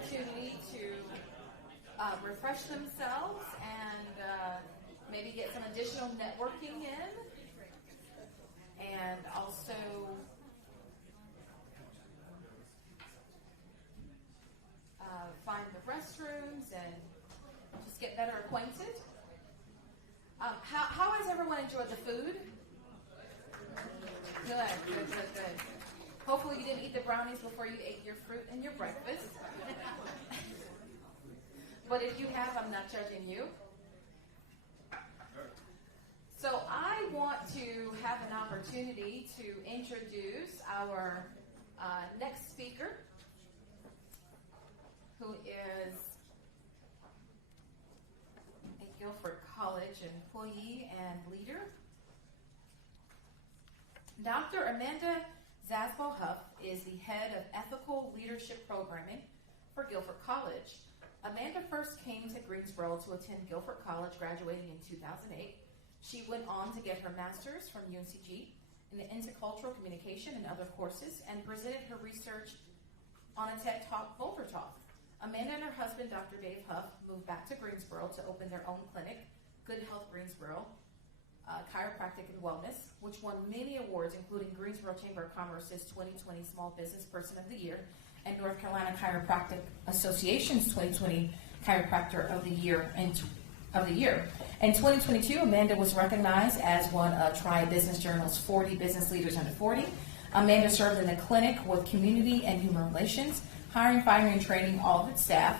opportunity to refresh themselves and maybe get some additional networking in, and also find the restrooms and just get better acquainted. How has everyone enjoyed the food? Good. Hopefully you didn't eat the brownies before you ate your fruit and your breakfast. But if you have, I'm not judging you. So I want to have an opportunity to introduce our next speaker, who is a Guilford College employee and leader. Dr. Amanda Zasbal-Huff is the head of ethical leadership programming for Guilford College. Amanda first came to Greensboro to attend Guilford College, graduating in 2008. She went on to get her master's from UNCG in intercultural communication and other courses, and presented her research on a TED Talk, Boulder Talk. Amanda and her husband, Dr. Dave Huff, moved back to Greensboro to open their own clinic, Good Health Greensboro, Chiropractic and Wellness, which won many awards, including Greensboro Chamber of Commerce's 2020 Small Business Person of the Year and North Carolina Chiropractic Association's 2020 Chiropractor of the Year. In 2022, Amanda was recognized as one of Tri Business Journal's 40 Business Leaders Under 40. Amanda served in the clinic with community and human relations, hiring, firing, and training all of its staff.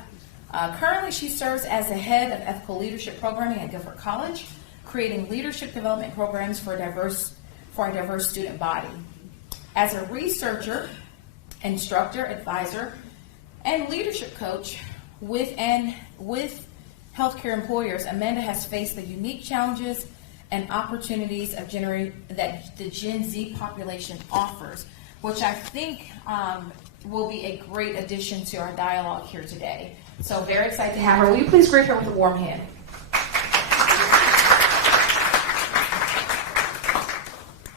Currently, she serves as the head of ethical leadership programming at Guilford College, creating leadership development programs for a diverse student body. As a researcher, instructor, advisor, and leadership coach with healthcare employers, Amanda has faced the unique challenges and opportunities of that the Gen Z population offers, which I think will be a great addition to our dialogue here today. So very excited to have her. Will you please greet her with a warm hand?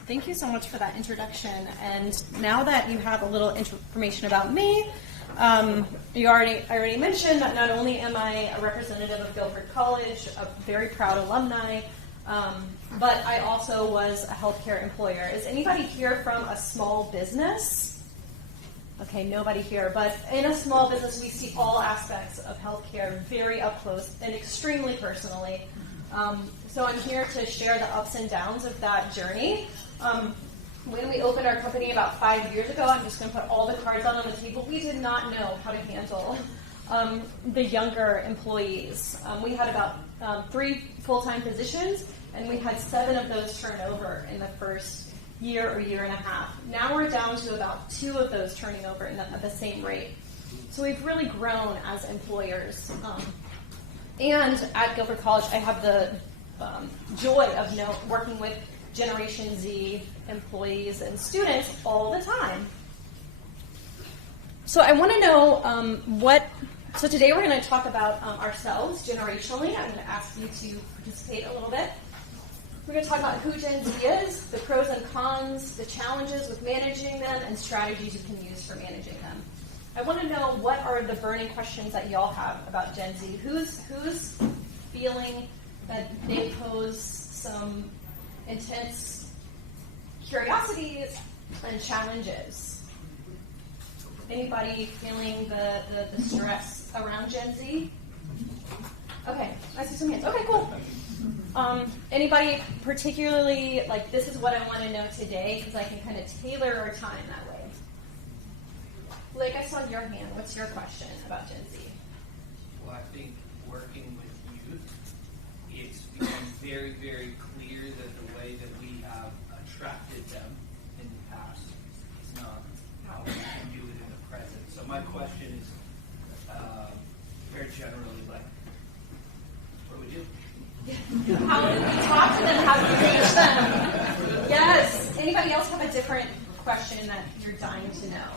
Thank you so much for that introduction. And now that you have a little information about me, I already mentioned that not only am I a representative of Guilford College, a very proud alumni, but I also was a healthcare employer. Is anybody here from a small business? Okay, nobody here, but in a small business we see all aspects of healthcare very up close and extremely personally. So I'm here to share the ups and downs of that journey. When we opened our company about 5 years ago, I'm just going to put all the cards out on the table. We did not know how to handle the younger employees. We had about 3 full-time positions, and we had 7 of those turn over in the first year or year and a half. Now we're down to about 2 of those turning over at the same rate. So we've really grown as employers. And at Guilford College, I have the joy of working with Generation Z employees and students all the time. So I want to know so today we're going to talk about ourselves generationally. I'm going to ask you to participate a little bit. We're going to talk about who Gen Z is, the pros and cons, the challenges with managing them, and strategies you can use for managing them. I want to know what are the burning questions that y'all have about Gen Z. Who's feeling that they pose some intense curiosities and challenges? Anybody feeling the stress around Gen Z? Okay, I see some hands. Okay, cool. Anybody particularly, like, this is what I want to know today, because I can kind of tailor our time that way. Blake, I saw your hand. What's your question about Gen Z? Well, I think working with youth, it's become very, very clear that the way that we have attracted them in the past is not how we can do it in the present. So my question is very generally, like, what do we do? How do we talk to them? How do we reach them? Yes. Anybody else have a different question that you're dying to know?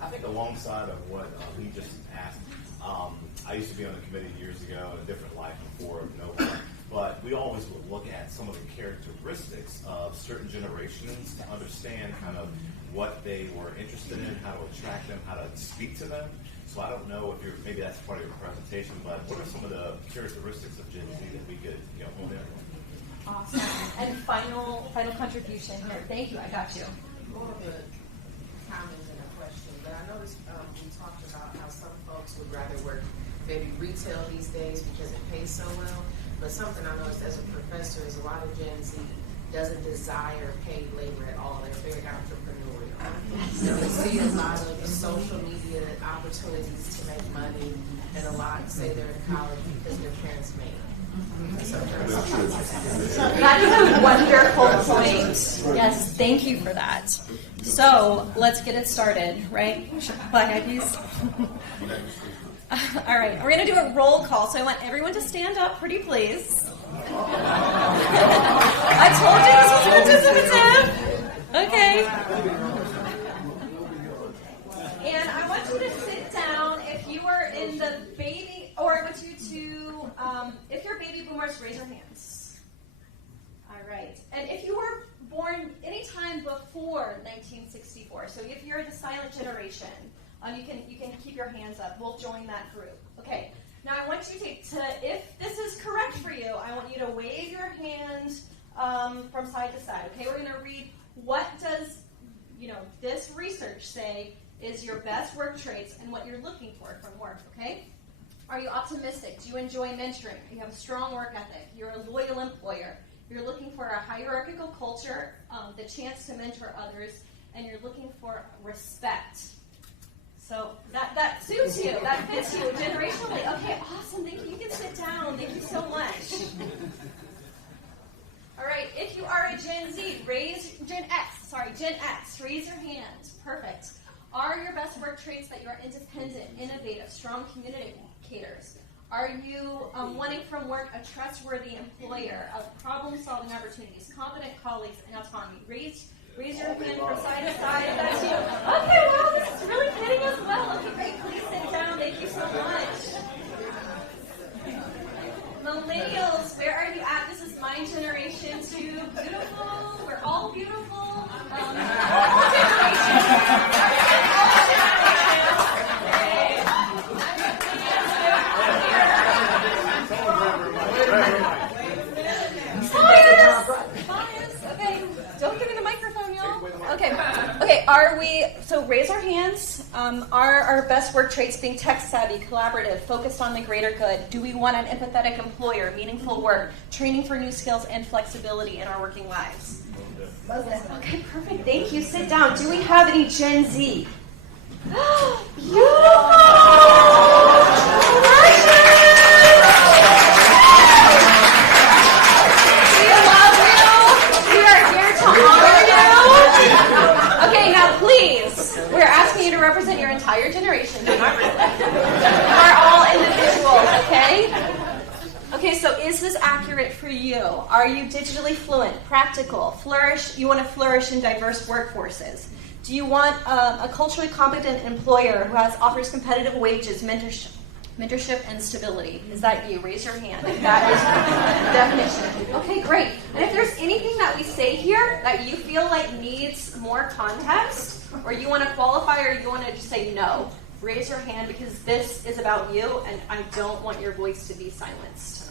I think alongside of what we just asked, I used to be on the committee years ago in a different life before Nova, but we always would look at some of the characteristics of certain generations to understand kind of what they were interested in, how to attract them, how to speak to them. So I don't know if maybe that's part of your presentation, but what are some of the characteristics of Gen Z that we could hone in on? Awesome. And final contribution here. Thank you. I got you. More of a comment than a question, but I noticed we talked about how some folks would rather work maybe retail these days because it pays so well. But something I noticed as a professor is a lot of Gen Z doesn't desire paid labor at all. They're very entrepreneurial. So we see a lot of social media opportunities to make money, and a lot say they're in college because their parents made them. That is a wonderful point. Yes, thank you for that. So let's get it started, right? Black Eyed Peas. All right, we're going to do a roll call, so I want everyone to stand up, pretty please. I told you this was participative. Okay. And I want you to sit down if you are in the baby, or I want you to, if you're baby boomers, raise your hands. All right. And if you were born anytime before 1964, so if you're the silent generation, you can keep your hands up. We'll join that group. Okay. Now I want you to, if this is correct for you, I want you to wave your hand from side to side. Okay, we're going to read what does this research say is your best work traits and what you're looking for from work. Okay, are you optimistic? Do you enjoy mentoring? You have a strong work ethic. You're a loyal employer. You're looking for a hierarchical culture, the chance to mentor others, and you're looking for respect. So that suits you, that fits you generationally. Okay, awesome, thank you. You can sit down. Thank you so much. All right, if you are a Gen Z, Gen X, raise your hand. Perfect. Are your best work traits that you are independent, innovative, strong communicators? Are you wanting from work a trustworthy employer, of problem-solving opportunities, competent colleagues, and autonomy? Raise your hand from side to side if that's you. Okay, wow, this is really fitting as well. Okay, great. Please sit down. Thank you so much. Millennials, where are you at? This is my generation too. Beautiful. We're all beautiful. All generations. Bias. Okay. Don't give me the microphone, y'all. Okay. So raise our hands. Are our best work traits being tech savvy, collaborative, focused on the greater good? Do we want an empathetic employer, meaningful work, training for new skills, and flexibility in our working lives? Okay, perfect. Thank you. Sit down. Do we have any Gen Z? Beautiful! Okay, now please, we're asking you to represent your entire generation. No, not really. We're all individuals, okay? Okay, so is this accurate for you? Are you digitally fluent, practical, flourish? You want to flourish in diverse workforces? Do you want a culturally competent employer who offers competitive wages, mentorship, and stability? Is that you? Raise your hand. That is the definition. Okay, great. And if there's anything that we say here that you feel like needs more context, or you want to qualify, or you want to just say no, raise your hand, because this is about you, and I don't want your voice to be silenced.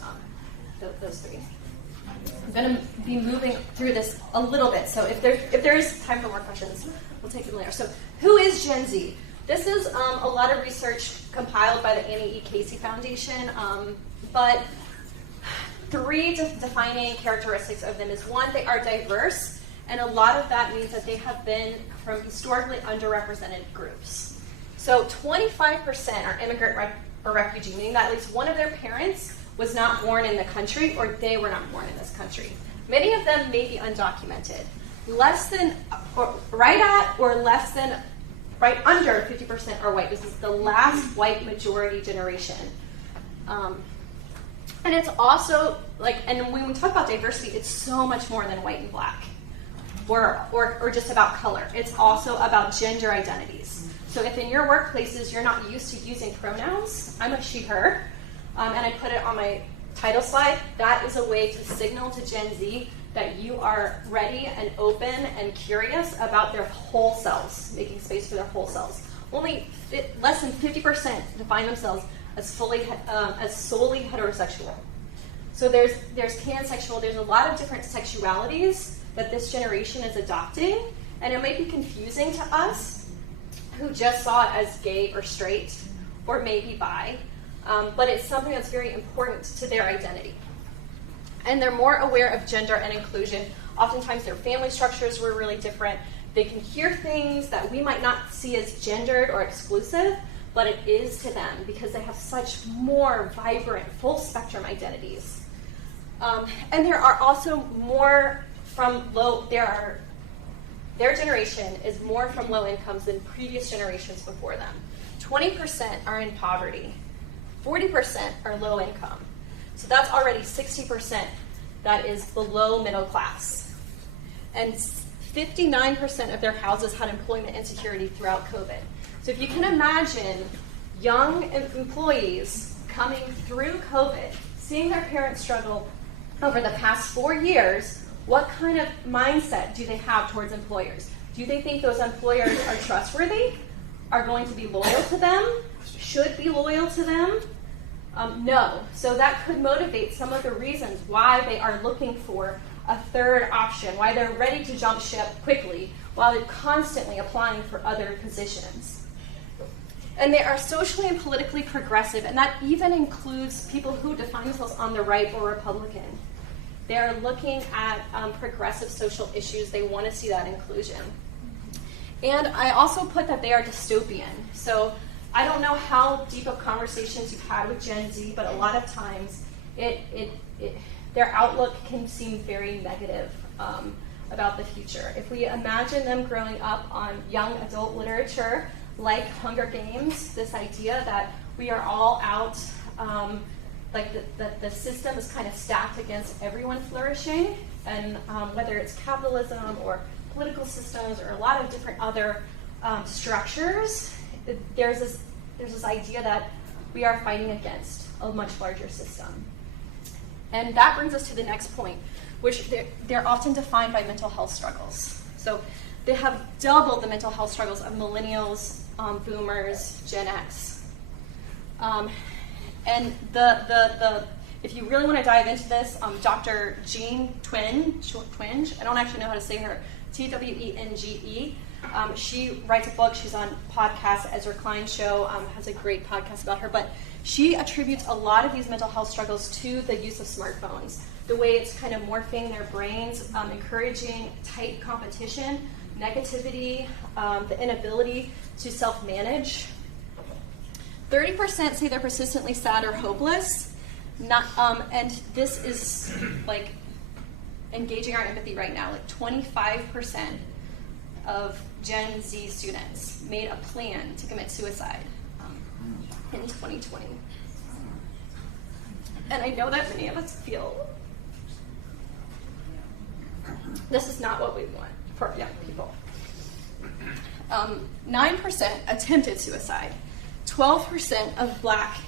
Those three. I'm going to be moving through this a little bit, so if there is time for more questions, we'll take them later. So who is Gen Z? This is a lot of research compiled by the Annie E. Casey Foundation, but three defining characteristics of them is, one, they are diverse, and a lot of that means that they have been from historically underrepresented groups. So 25% are immigrant or refugee, meaning that at least one of their parents was not born in the country, or they were not born in this country. Many of them may be undocumented. Right under 50% are white. This is the last white majority generation. And it's also, and when we talk about diversity, it's so much more than white and black, or just about color. It's also about gender identities. So if in your workplaces you're not used to using pronouns, I'm a she, her, and I put it on my title slide, that is a way to signal to Gen Z that you are ready and open and curious about their whole selves, making space for their whole selves. less than 50% define themselves as solely heterosexual. So there's pansexual, there's a lot of different sexualities that this generation is adopting, and it might be confusing to us who just saw it as gay or straight, or maybe bi, but it's something that's very important to their identity. And they're more aware of gender and inclusion. Oftentimes their family structures were really different. They can hear things that we might not see as gendered or exclusive, but it is to them because they have such more vibrant, full spectrum identities. And there are also more from their generation is more from low incomes than previous generations before them. 20% are in poverty, 40% are low income. So that's already 60% that is below middle class. And 59% of their houses had employment insecurity throughout COVID. So if you can imagine young employees coming through COVID, seeing their parents struggle over the past 4 years, what kind of mindset do they have towards employers? Do they think those employers are trustworthy, are going to be loyal to them, should be loyal to them? No. So that could motivate some of the reasons why they are looking for a third option, why they're ready to jump ship quickly while they're constantly applying for other positions. And they are socially and politically progressive, and that even includes people who define themselves on the right or Republican. They are looking at progressive social issues. They want to see that inclusion. And I also put that they are dystopian. So I don't know how deep of conversations you've had with Gen Z, but a lot of times their outlook can seem very negative about the future. If we imagine them growing up on young adult literature like Hunger Games, this idea that we are all out, like the system is kind of stacked against everyone flourishing, and whether it's capitalism or political systems or a lot of different other structures, there's this idea that we are fighting against a much larger system. And that brings us to the next point, which they're often defined by mental health struggles. So they have double the mental health struggles of millennials, boomers, Gen X. And if you really want to dive into this, Dr. Jean Twenge, I don't actually know how to say her, Twenge. She writes a book. She's on podcasts. Ezra Klein's show has a great podcast about her. But she attributes a lot of these mental health struggles to the use of smartphones, the way it's kind of morphing their brains, encouraging tight competition, negativity, the inability to self-manage. 30% say they're persistently sad or hopeless. And this is like engaging our empathy right now. Like 25% of Gen Z students made a plan to commit suicide in 2020. And I know that many of us feel this is not what we want for young people. 9% attempted suicide. 12% of black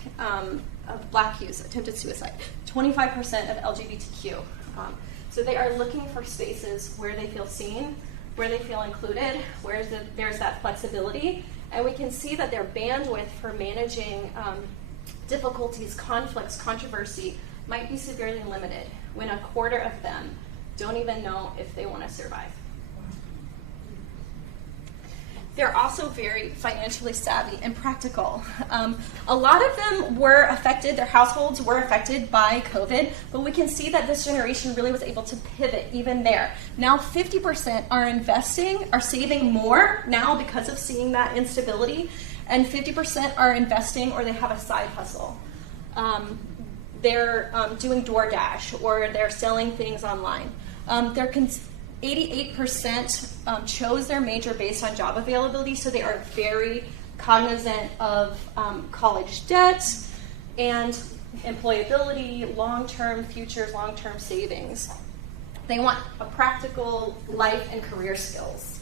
youth attempted suicide. 25% of LGBTQ. So they are looking for spaces where they feel seen, where they feel included, where there's that flexibility. And we can see that their bandwidth for managing difficulties, conflicts, controversy might be severely limited when a quarter of them don't even know if they want to survive. They're also very financially savvy and practical. A lot of them were affected, their households were affected by COVID, but we can see that this generation really was able to pivot even there. Now 50% are saving more now because of seeing that instability, and 50% are investing or they have a side hustle. They're doing DoorDash or they're selling things online. 88% chose their major based on job availability, so they are very cognizant of college debt and employability, long-term futures, long-term savings. They want a practical life and career skills.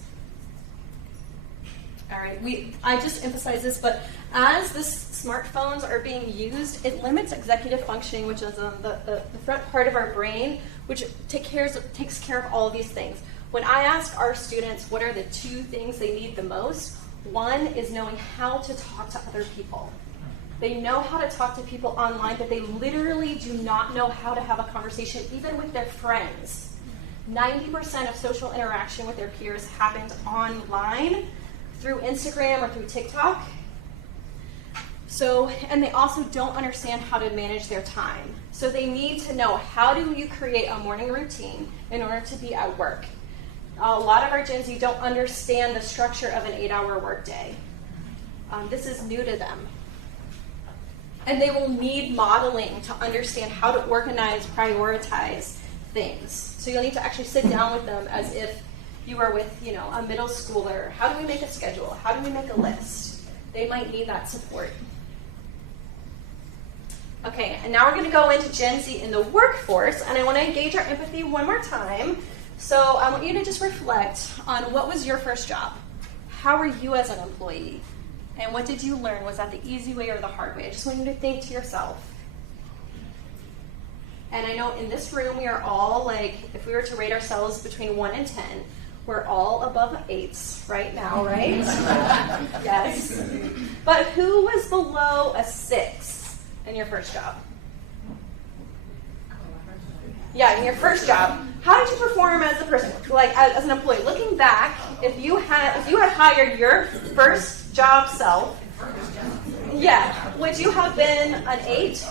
All right, I just emphasize this, but as the smartphones are being used, it limits executive functioning, which is the front part of our brain, which takes care of all of these things. When I ask our students what are the 2 things they need the most, One is knowing how to talk to other people. They know how to talk to people online, but they literally do not know how to have a conversation, even with their friends. 90% of social interaction with their peers happens online through Instagram or through TikTok. So, and they also don't understand how to manage their time. So they need to know, how do you create a morning routine in order to be at work? A lot of our Gen Z don't understand the structure of an 8-hour workday. This is new to them. And they will need modeling to understand how to organize, prioritize things. So you'll need to actually sit down with them as if you were with, a middle schooler. How do we make a schedule? How do we make a list? They might need that support. Okay, and now we're going to go into Gen Z in the workforce, and I want to engage our empathy one more time. So I want you to just reflect on, what was your first job? How were you as an employee? And what did you learn? Was that the easy way or the hard way? I just want you to think to yourself. And I know in this room we are all, if we were to rate ourselves between 1 and 10, we're all above 8s right now, right? Yes. But who was below a 6 in your first job? Yeah, in your first job. How did you perform as a person, as an employee? Looking back, if you had hired your first job self, yeah, would you have been an 8?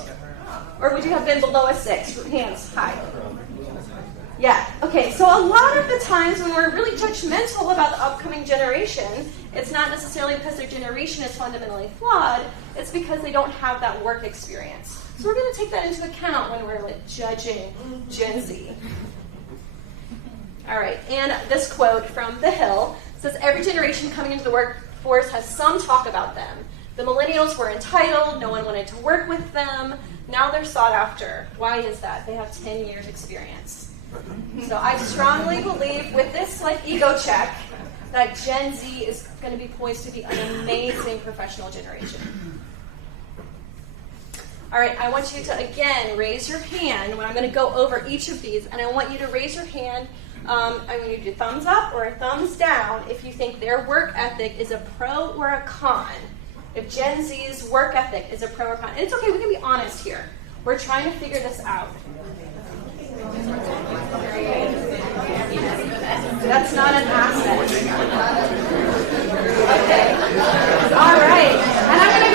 Or would you have been below a 6? Hands high. Yeah, okay, so a lot of the times when we're really judgmental about the upcoming generation, it's not necessarily because their generation is fundamentally flawed, it's because they don't have that work experience. So we're going to take that into account when we're judging Gen Z. All right, and this quote from The Hill says, every generation coming into the workforce has some talk about them. The millennials were entitled, no one wanted to work with them. Now they're sought after. Why is that? They have 10 years experience. So I strongly believe with this ego check that Gen Z is going to be poised to be an amazing professional generation. All right, I want you to, again, raise your hand when I'm going to go over each of these, and I want you to raise your hand. I'm going to do thumbs up or a thumbs down if you think their work ethic is a pro or a con. If Gen Z's work ethic is a pro or con. And it's okay, we can be honest here. We're trying to figure this out. That's not an asset. Okay. All right. And I'm gonna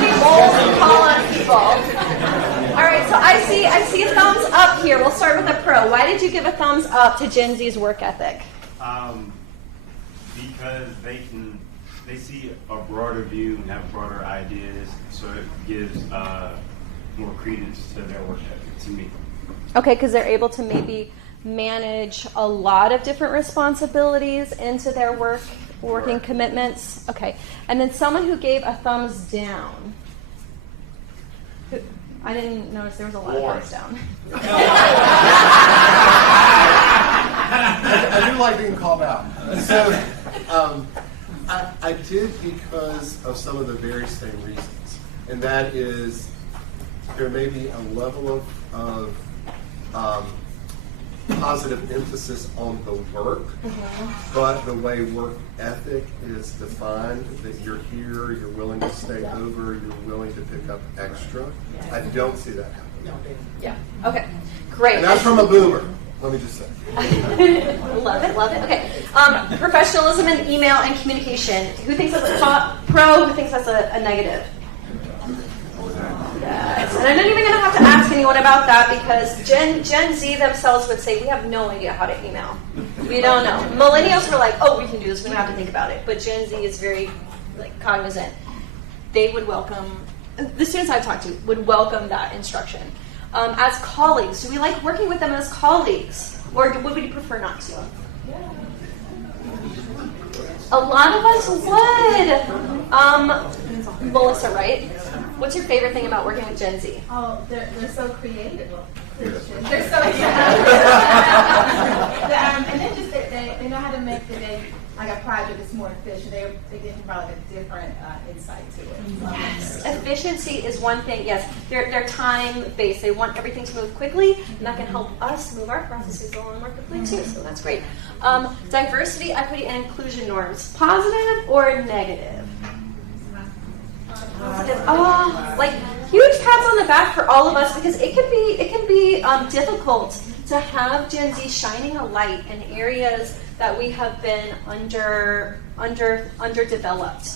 be bold and call on people. All right, so I see a thumbs up here. We'll start with a pro. Why did you give a thumbs up to Gen Z's work ethic? Because they see a broader view and have broader ideas, so it gives more credence to their work ethic to me. Okay, because they're able to maybe manage a lot of different responsibilities into their working commitments. Okay, and then someone who gave a thumbs down. I didn't notice there was a lot of thumbs down. I do like being called out. So I did because of some of the very same reasons, and that is there may be a level of positive emphasis on the work, but the way work ethic is defined, that you're here, you're willing to stay over, you're willing to pick up extra, I don't see that happening. Yeah, okay, great. And that's from a boomer, let me just say. Love it. Okay, professionalism in email and communication. Who thinks that's a pro? Who thinks that's a negative? Yes. And I'm not even going to have to ask anyone about that because Gen Z themselves would say, we have no idea how to email. We don't know. Millennials were like, oh, we can do this. We don't have to think about it. But Gen Z is very cognizant. They would welcome, the students I've talked to would welcome that instruction. As colleagues, do we like working with them as colleagues? Or would we prefer not to? A lot of us would. Melissa, right? What's your favorite thing about working with Gen Z? Oh, they're so creative. They're so creative. And then just they know how to make the day like a project that's more efficient. They get probably a different insight to it. Efficiency is one thing, yes. They're time-based. They want everything to move quickly, and that can help us move our processes along more quickly too, so that's great. Diversity, equity, and inclusion norms, positive or negative? Positive. Oh, like huge pats on the back for all of us, because it can be difficult to have Gen Z shining a light in areas that we have been underdeveloped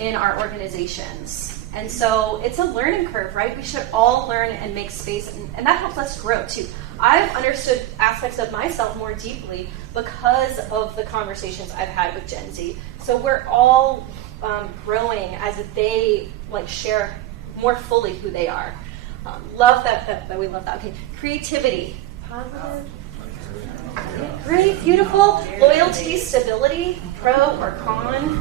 in our organizations. And so it's a learning curve, right? We should all learn and make space, and that helps us grow too. I've understood aspects of myself more deeply because of the conversations I've had with Gen Z. So we're all growing as they share more fully who they are. Love that we love that. Okay, creativity. Positive. Great, beautiful. Loyalty, stability, pro or con?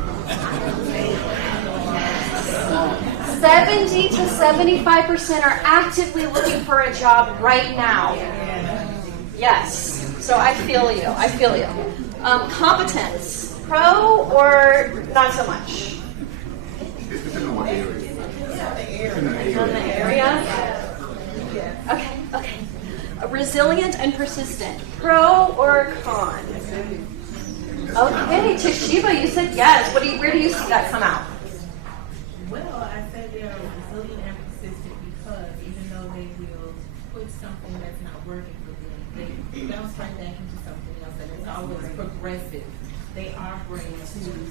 70 to 75% are actively looking for a job right now. Yes. So I feel you. Competence, pro or not so much? It depends on what area. On the area? Okay. Resilient and persistent, pro or con? Okay, Toshiba, you said yes. Where do you see that come out? Well, I say they're resilient and persistent because even though they will put something that's not working for them, they bounce right back into something else, and it's always progressive. They are going to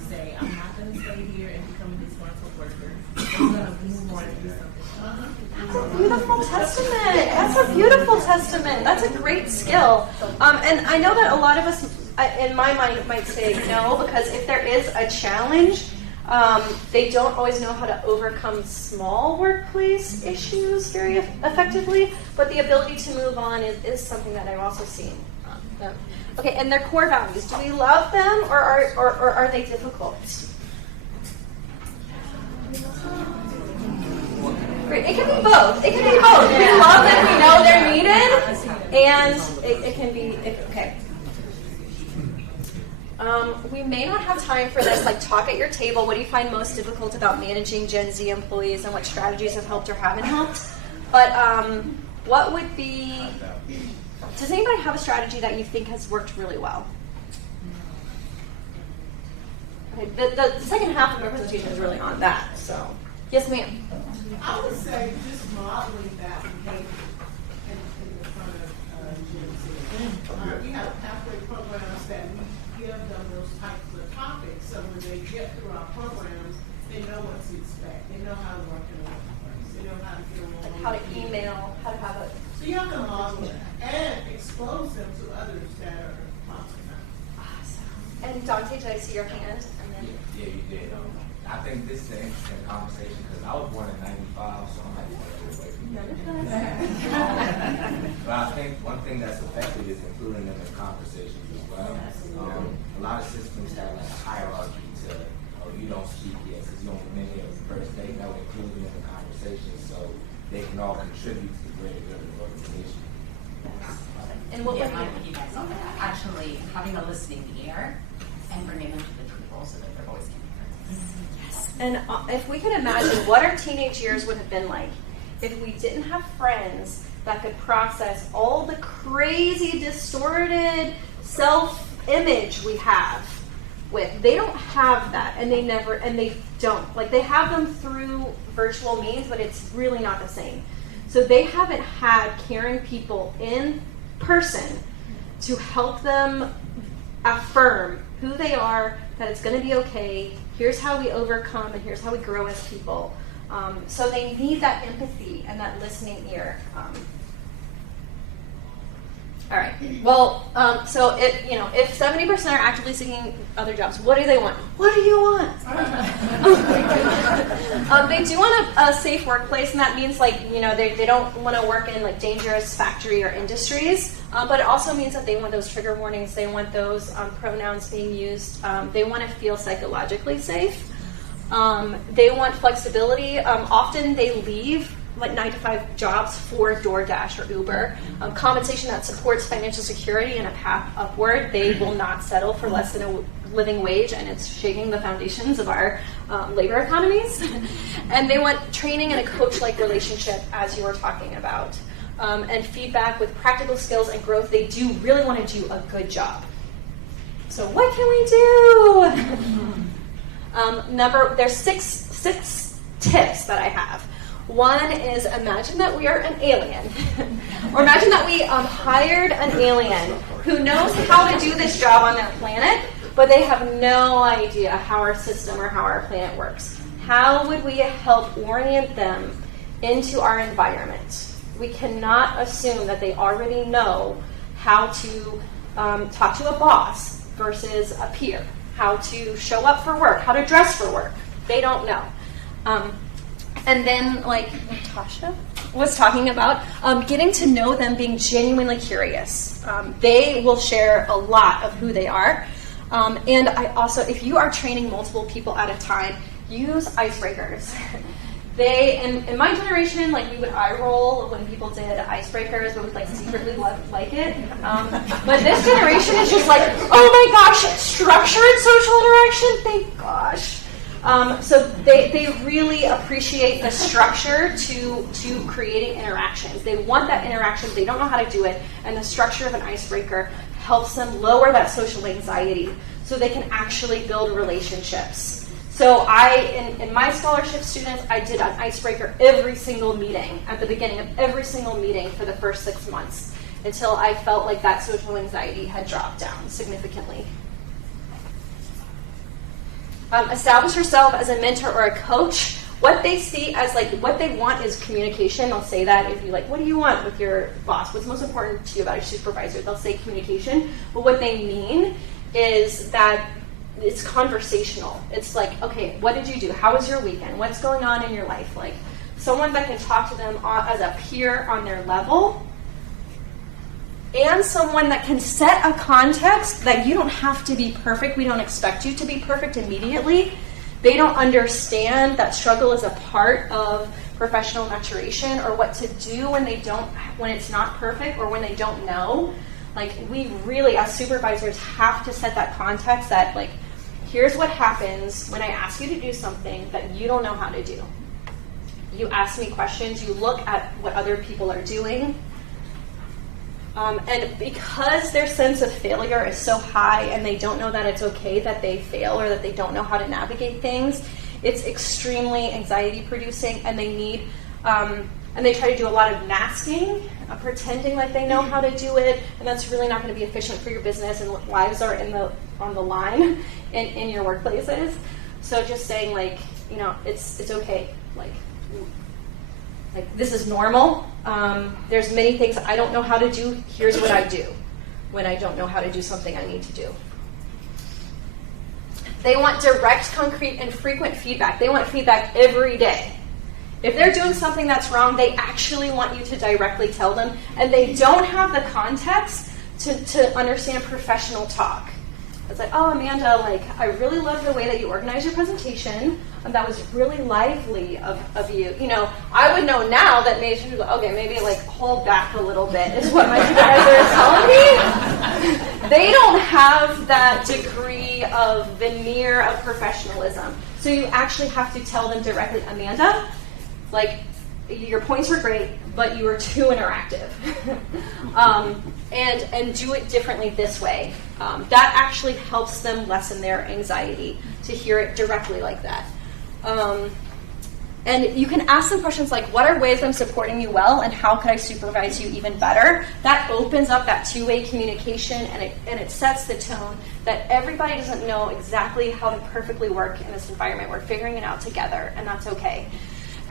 say, I'm not going to stay here and become a disgruntled worker. I'm going to move on and do something else. That's a beautiful testament. That's a great skill. And I know that a lot of us, in my mind, might say no, because if there is a challenge, they don't always know how to overcome small workplace issues very effectively, but the ability to move on is something that I've also seen. Okay, and their core values. Do we love them, or are they difficult? Great. It can be both. We love them, we know they're needed, and it can be, okay. We may not have time for this, talk at your table. What do you find most difficult about managing Gen Z employees, and what strategies have helped or haven't helped? But what would be, does anybody have a strategy that you think has worked really well? Okay, the second half of my presentation is really on that, so. Yes, ma'am. I would say just modeling that behavior in the front of Gen Z. We have pathway programs that we give them those types of topics, so when they get through our programs, they know what to expect. They know how to work in the workplace. They know how to get along. How to email, how to have a... So you have to model that and expose them to others that are talking about. Awesome. And Dante, did I see your hand? And then... Yeah, you did. I think this is an interesting conversation because I was born in '95, so I'm like away from you. But I think one thing that's effective is including them in conversations as well. A lot of systems have a hierarchy to, you don't speak yet because you don't many of them first. They know including them in conversations so they can all contribute to the greater good of the organization. And what yeah, I think you guys saw that. Actually, having a listening ear and bringing them to the table so that their voice can be heard. Yes. And if we could imagine what our teenage years would have been like if we didn't have friends that could process all the crazy, distorted self-image we have with. They don't have that, and they don't. They have them through virtual means, but it's really not the same. So they haven't had caring people in person to help them affirm who they are, that it's going to be okay, here's how we overcome, and here's how we grow as people. So they need that empathy and that listening ear. All right. Well, so if 70% are actively seeking other jobs, what do they want? What do you want? They do want a safe workplace, and that means they don't want to work in dangerous factory or industries. But it also means that they want those trigger warnings. They want those pronouns being used. They want to feel psychologically safe. They want flexibility. Often they leave 9-to-5 jobs for DoorDash or Uber. Compensation that supports financial security and a path upward. They will not settle for less than living wage, and it's shaking the foundations of our labor economies. And they want training in a coach-like relationship, as you were talking about, and feedback with practical skills and growth. They do really want to do a good job. So what can we do? There's six tips that I have. One is imagine that we are an alien. Or imagine that we hired an alien who knows how to do this job on their planet, but they have no idea how our system or how our planet works. How would we help orient them into our environment? We cannot assume that they already know how to talk to a boss versus a peer, how to show up for work, how to dress for work. They don't know. And then, like Natasha was talking about, getting to know them, being genuinely curious. They will share a lot of who they are. And I also, if you are training multiple people at a time, use icebreakers. In my generation, like, we would eye roll when people did icebreakers, but we'd secretly like it. But this generation is just like, oh my gosh, structured social interaction, thank gosh. So they really appreciate the structure to creating interactions. They want that interaction. They don't know how to do it, and the structure of an icebreaker helps them lower that social anxiety so they can actually build relationships. So in my scholarship students, I did an icebreaker every single meeting, at the beginning of every single meeting for the first 6 months, until I felt like that social anxiety had dropped down significantly. Establish yourself as a mentor or a coach. What they see as what they want is communication. They'll say that if you what do you want with your boss? What's most important to you about your supervisor? They'll say communication. But what they mean is that it's conversational. It's okay, what did you do? How was your weekend? What's going on in your life? Someone that can talk to them as a peer on their level, and someone that can set a context that you don't have to be perfect. We don't expect you to be perfect immediately. They don't understand that struggle is a part of professional maturation, or what to do when it's not perfect, or when they don't know. We really, as supervisors, have to set that context that, here's what happens when I ask you to do something that you don't know how to do. You ask me questions, you look at what other people are doing. And because their sense of failure is so high, and they don't know that it's okay that they fail, or that they don't know how to navigate things, it's extremely anxiety producing, and they need, and they try to do a lot of masking, pretending like they know how to do it, and that's really not going to be efficient for your business, and lives are on the line in your workplaces. So just saying it's okay, this is normal. There's many things I don't know how to do. Here's what I do when I don't know how to do something I need to do. They want direct, concrete, and frequent feedback. They want feedback every day. If they're doing something that's wrong, they actually want you to directly tell them, and they don't have the context to understand professional talk. It's oh, Amanda, I really love the way that you organized your presentation. That was really lively of you. I would know now that maybe hold back a little bit is what my supervisor is telling me. They don't have that degree of veneer of professionalism. So you actually have to tell them directly, Amanda, your points were great, but you were too interactive. And do it differently this way. That actually helps them lessen their anxiety to hear it directly like that. And you can ask them questions like, what are ways I'm supporting you well, and how could I supervise you even better? That opens up that two-way communication, and it sets the tone that everybody doesn't know exactly how to perfectly work in this environment. We're figuring it out together, and that's okay.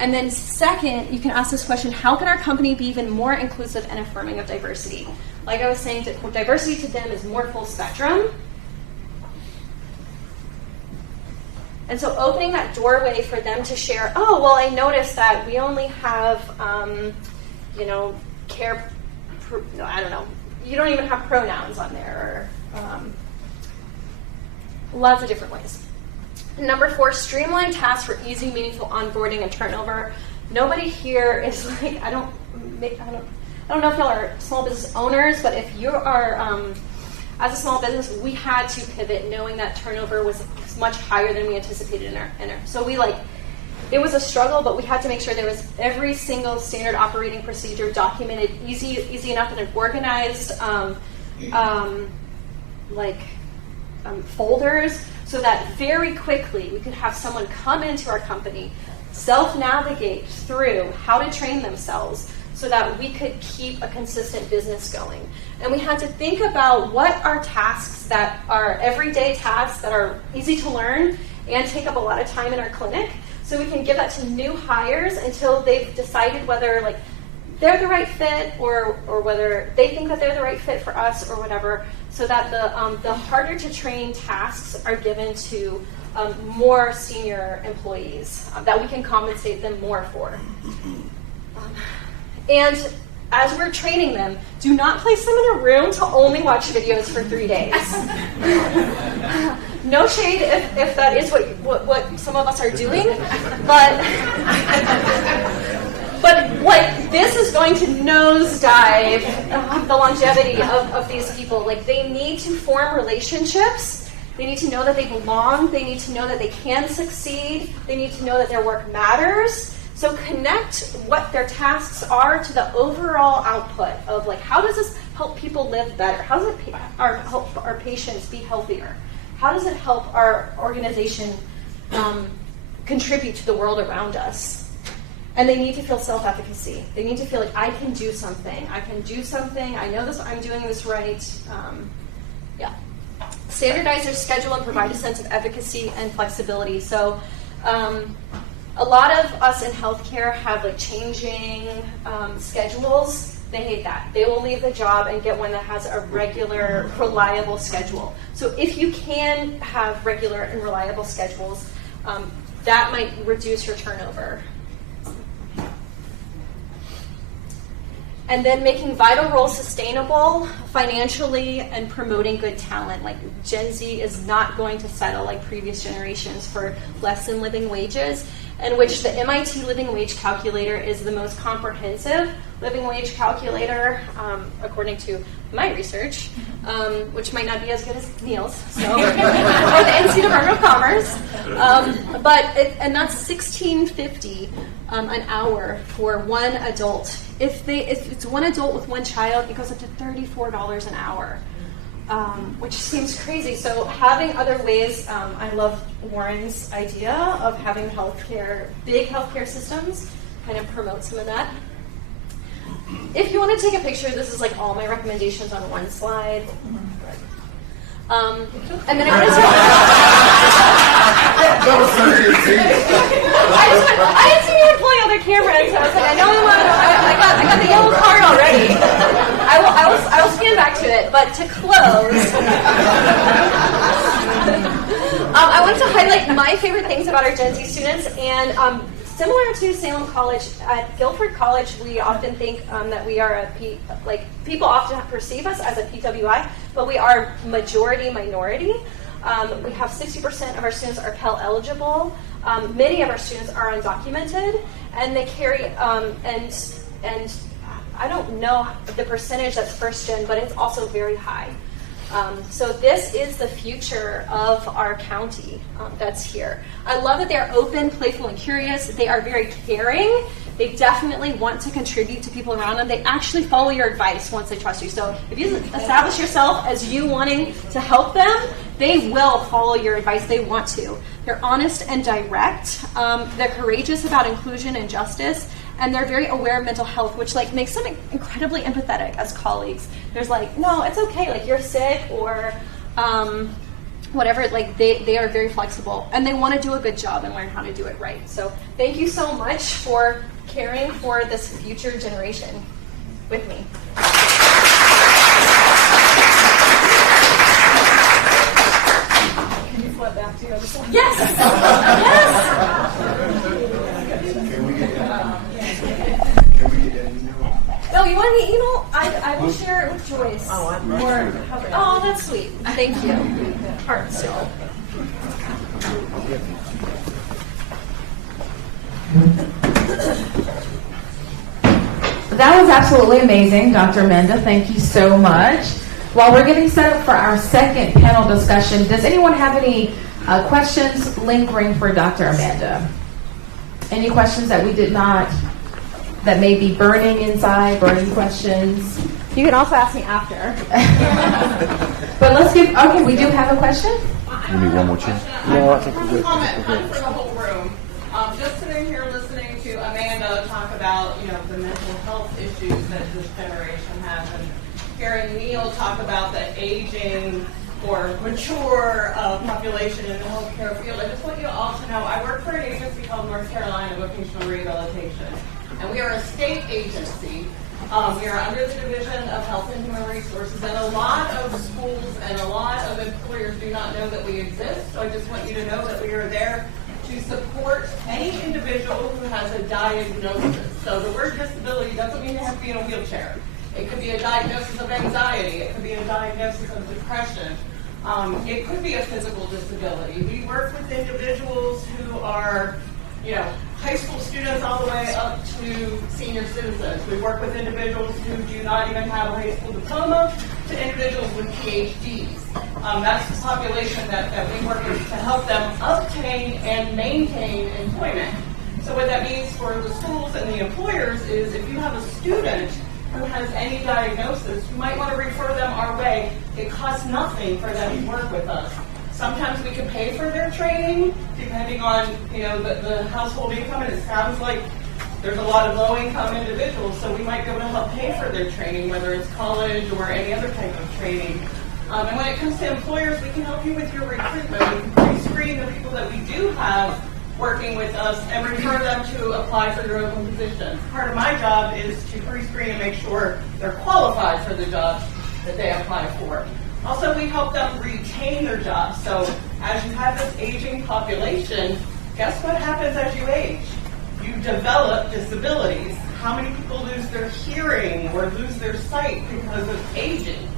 And then second, you can ask this question, how can our company be even more inclusive and affirming of diversity? Like I was saying, diversity to them is more full spectrum. And so opening that doorway for them to share, oh, well, I noticed that we only have, you don't even have pronouns on there, or lots of different ways. Number 4, streamline tasks for easy, meaningful onboarding and turnover. Nobody here is I don't know if y'all are small business owners, but if you are as a small business, we had to pivot knowing that turnover was much higher than we anticipated in our so we it was a struggle, but we had to make sure there was every single standard operating procedure documented easy enough in an organized folders, so that very quickly we could have someone come into our company, self-navigate through how to train themselves so that we could keep a consistent business going. And we had to think about what are tasks that are everyday tasks that are easy to learn and take up a lot of time in our clinic, so we can give that to new hires until they've decided whether they're the right fit or whether they think that they're the right fit for us or whatever, so that the harder to train tasks are given to more senior employees that we can compensate them more for. And as we're training them, do not place them in a room to only watch videos for 3 days. No shade if that is what some of us are doing, but what this is going to nosedive the longevity of these people. They need to form relationships. They need to know that they belong. They need to know that they can succeed. They need to know that their work matters. So connect what their tasks are to the overall output of how does this help people live better? How does it help our patients be healthier? How does it help our organization contribute to the world around us? And they need to feel self-efficacy. They need to feel like I can do something. I can do something. I know this. I'm doing this right. Standardize their schedule and provide a sense of efficacy and flexibility. So. A lot of us in healthcare have changing schedules. They hate that. They will leave the job and get one that has a regular, reliable schedule. So if you can have regular and reliable schedules, that might reduce your turnover. And then making vital roles sustainable financially and promoting good talent. Gen Z is not going to settle like previous generations for less than living wages, in which the MIT Living Wage Calculator is the most comprehensive living wage calculator, according to my research, which might not be as good as Neil's, or the NC Department of Commerce. And that's $16.50 an hour for one adult. If it's one adult with one child, it goes up to $34 an hour, which seems crazy. So having other ways, I love Warren's idea of having big healthcare systems, kind of promote some of that. If you want to take a picture, this is all my recommendations on one slide. And then I had seen you pulling other cameras, so I was like, I know I got the yellow card already. I will stand back to it, but to close, I wanted to highlight my favorite things about our Gen Z students, and similar to Salem College, at Guilford College, we often think that we are people often perceive us as a PWI, but we are majority minority. We have 60% of our students are Pell eligible. Many of our students are undocumented, and they carry and I don't know the percentage that's first gen, but it's also very high. So this is the future of our county that's here. I love that they're open, playful, and curious. They are very caring. They definitely want to contribute to people around them. They actually follow your advice once they trust you. So if you establish yourself as you wanting to help them, they will follow your advice. They want to. They're honest and direct. They're courageous about inclusion and justice. And they're very aware of mental health, which makes them incredibly empathetic as colleagues. There's no, it's okay, you're sick or whatever. They are very flexible, and they want to do a good job and learn how to do it right. So thank you so much for caring for this future generation with me. Can you flip back to your other side? Yes. No, you want the email? I will share it with Joyce. Oh, that's sweet. Thank you. Heart still. That was absolutely amazing, Dr. Menda. Thank you so much. while we're getting set up for our second panel discussion, does anyone have any questions lingering for Dr. Amanda? Any questions that we did not, that may be burning inside, burning questions? You can also ask me after. But let's give, okay, we do have a question? You need one more chair? No, I think we're good. Comment for the whole room. Just sitting here listening to Amanda talk about, the mental health issues that this generation has, and hearing Neil talk about the aging or mature population in the healthcare field. I just want you all to know I work for an agency called North Carolina Vocational Rehabilitation, and we are a state agency. We are under the Division of Health and Human Resources, and a lot of schools and a lot of employers do not know that we exist. So I just want you to know that we are there to support any individual who has a diagnosis. So the word disability doesn't mean you have to be in a wheelchair. It could be a diagnosis of anxiety. It could be a diagnosis of depression. It could be a physical disability. We work with individuals who are, high school students all the way up to senior citizens. We work with individuals who do not even have a high school diploma to individuals with PhDs. That's the population that we work with to help them obtain and maintain employment. So what that means for the schools and the employers is if you have a student who has any diagnosis, you might want to refer them our way. It costs nothing for them to work with us. Sometimes we can pay for their training, depending on the household income, and it sounds like there's a lot of low-income individuals, so we might be able to help pay for their training, whether it's college or any other type of training. And when it comes to employers, we can help you with your recruitment. We can pre-screen the people that we do have working with us and refer them to apply for your open positions. Part of my job is to pre-screen and make sure they're qualified for the jobs that they apply for. Also, we help them retain their jobs. So as you have this aging population, guess what happens as you age? You develop disabilities. How many people lose their hearing or lose their sight because of aging?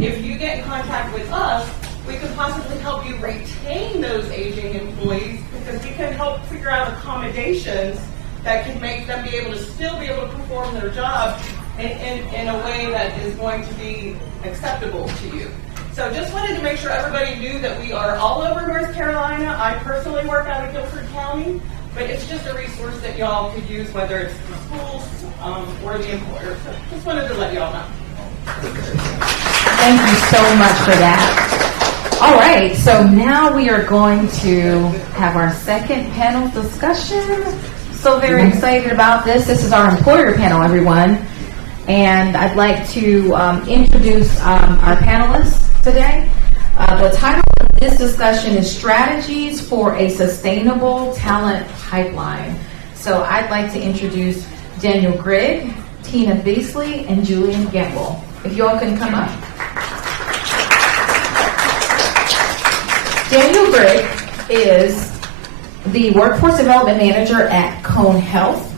If you get in contact with us, we could possibly help you retain those aging employees because we can help figure out accommodations that can make them be able to still be able to perform their job in a way that is going to be acceptable to you. So just wanted to make sure everybody knew that we are all over North Carolina. I personally work out of Guilford County, but it's just a resource that y'all could use, whether it's the schools or the employers. So just wanted to let y'all know. Thank you so much for that. All right, so now we are going to have our second panel discussion. So very excited about this. This is our employer panel, everyone. And I'd like to introduce our panelists today. The title of this discussion is Strategies for a Sustainable Talent Pipeline. So I'd like to introduce Daniel Grigg, Tina Beasley, and Julian Gamble. If you all can come up. Daniel Grigg is the Workforce Development Manager at Cone Health.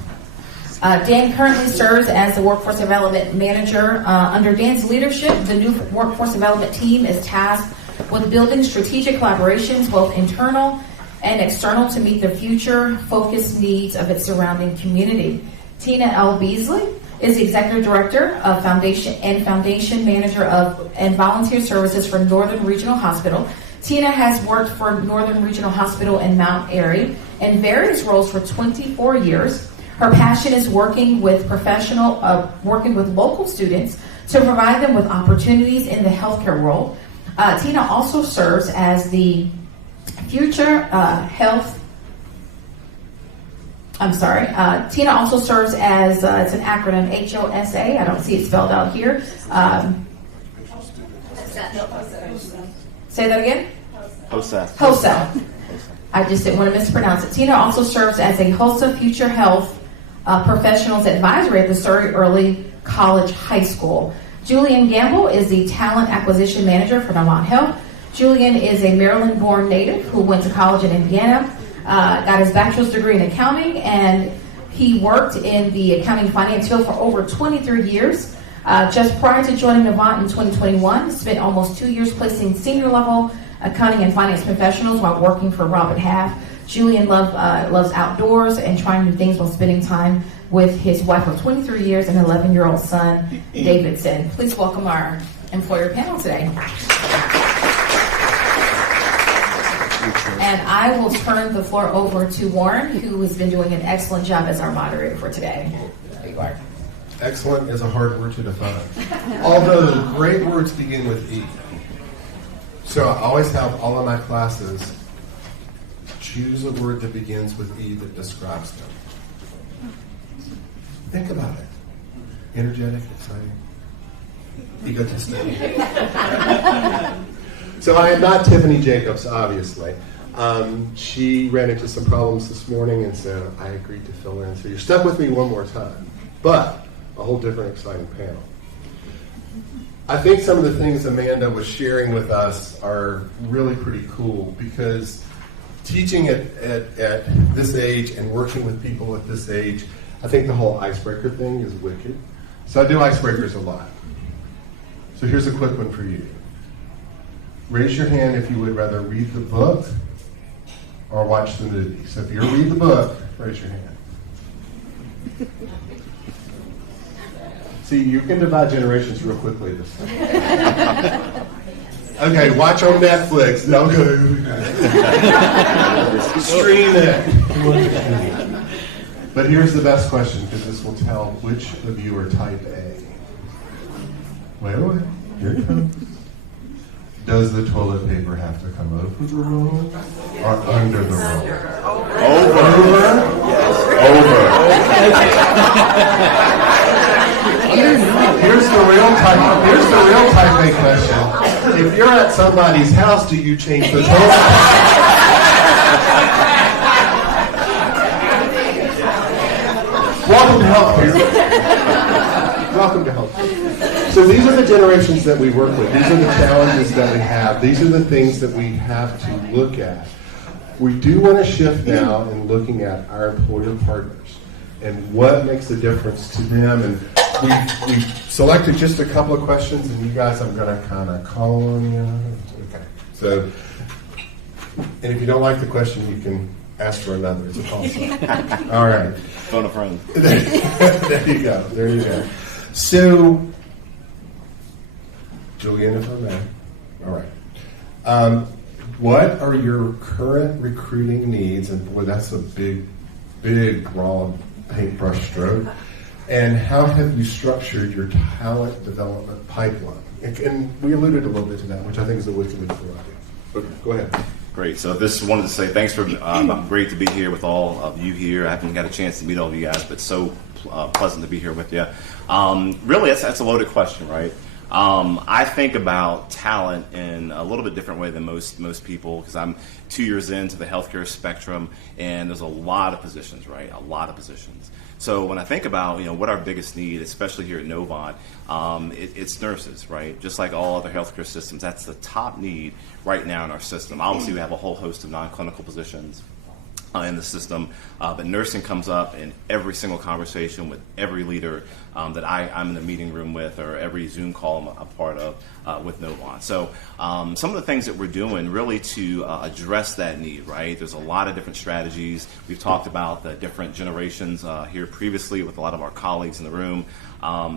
Dan currently serves as the Workforce Development Manager. Under Dan's leadership, the new Workforce Development team is tasked with building strategic collaborations, both internal and external, to meet the future-focused needs of its surrounding community. Tina L. Beasley is the Executive Director of Foundation Manager and Volunteer Services for Northern Regional Hospital. Tina has worked for Northern Regional Hospital in Mount Airy in various roles for 24 years. Her passion is working with local students to provide them with opportunities in the healthcare world. Tina also serves as the Tina also serves as, it's an acronym, HOSA. I don't see it spelled out here. Say that again? HOSA. I just didn't want to mispronounce it. Tina also serves as a HOSA Future Health Professionals Advisory at the Surrey Early College High School. Julian Gamble is the Talent Acquisition Manager for Vermont Health. Julian is a Maryland-born native who went to college in Indiana, got his bachelor's degree in accounting, and he worked in the accounting and finance field for over 23 years. Just prior to joining Navant in 2021, spent almost 2 years placing senior-level accounting and finance professionals while working for Robert Half. Julian loves outdoors and trying new things while spending time with his wife of 23 years and 11-year-old son, Davidson. Please welcome our and for your panel today. And I will turn the floor over to Warren, who has been doing an excellent job as our moderator for today. There you are. Excellent is a hard word to define. Although great words begin with E. So I always have all of my classes choose a word that begins with E that describes them. Think about it. Energetic, exciting, egotistic. So I am not Tiffany Jacobs, obviously. She ran into some problems this morning, and so I agreed to fill in. So you're stuck with me one more time, but a whole different exciting panel. I think some of the things Amanda was sharing with us are really pretty cool, because teaching at this age and working with people at this age, I think the whole icebreaker thing is wicked. So I do icebreakers a lot. So here's a quick one for you. Raise your hand if you would rather read the book or watch the movie. So if you read the book, raise your hand. See, you can divide generations real quickly this time. Okay, watch on Netflix. No good. Stream it. But here's the best question, because this will tell which of you are type A. Wait. Here it comes. Does the toilet paper have to come over the roll or under the roll? Over. Here's the real type A question. If you're at somebody's house, do you change the toilet paper? Welcome to healthcare. Welcome to healthcare. So these are the generations that we work with. These are the challenges that we have. These are the things that we have to look at. We do want to shift now in looking at our employer partners and what makes a difference to them. And we selected just a couple of questions, and you guys, I'm going to kind of call on you. Okay. So, and if you don't like the question, you can ask for another. It's a call sign. All right. Phone a friend. There you go. There you go. So, Julian, if I may. All right. What are your current recruiting needs? And boy, that's a big, broad paintbrush stroke. And how have you structured your talent development pipeline? And we alluded a little bit to that, which I think is a wicked idea. But go ahead. Great. So this wanted to say thanks for great to be here with all of you here. I haven't got a chance to meet all of you guys, but so pleasant to be here with you. Really, that's a loaded question, right? I think about talent in a little bit different way than most people, because I'm 2 years into the healthcare spectrum, and there's a lot of positions, right? A lot of positions. So when I think about what our biggest need, especially here at Novant, it's nurses, right? Just like all other healthcare systems, that's the top need right now in our system. Obviously, we have a whole host of non-clinical positions in the system, but nursing comes up in every single conversation with every leader that I'm in the meeting room with, or every Zoom call I'm a part of with Novant. So some of the things that we're doing really to address that need, right? There's a lot of different strategies. We've talked about the different generations here previously with a lot of our colleagues in the room.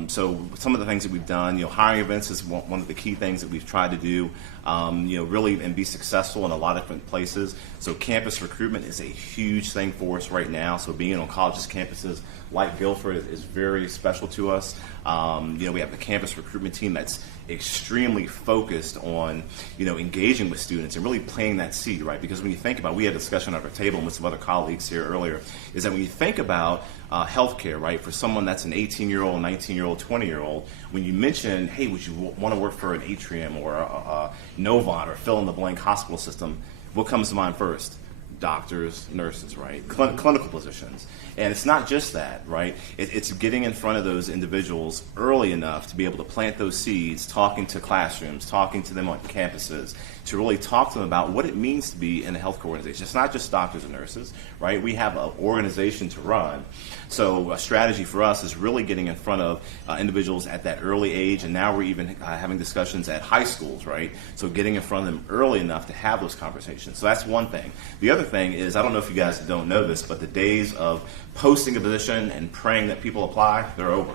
So some of the things that we've done, hiring events is one of the key things that we've tried to do, really and be successful in a lot of different places. So campus recruitment is a huge thing for us right now. So being on colleges' campuses like Guilford is very special to us. We have the campus recruitment team that's extremely focused on, engaging with students and really planting that seed, right? Because when you think about, we had a discussion at our table with some other colleagues here earlier, is that when you think about healthcare, right, for someone that's an 18-year-old, 19-year-old, 20-year-old, when you mention, hey, would you want to work for an Atrium or a Novant or fill-in-the-blank hospital system, what comes to mind first? Doctors, nurses, right? Clinical positions. And it's not just that, right? It's getting in front of those individuals early enough to be able to plant those seeds, talking to classrooms, talking to them on campuses, to really talk to them about what it means to be in a healthcare organization. It's not just doctors and nurses, right? We have an organization to run. So a strategy for us is really getting in front of individuals at that early age, and now we're even having discussions at high schools, right? So getting in front of them early enough to have those conversations. So that's one thing. The other thing is, I don't know if you guys don't know this, but the days of posting a position and praying that people apply, they're over.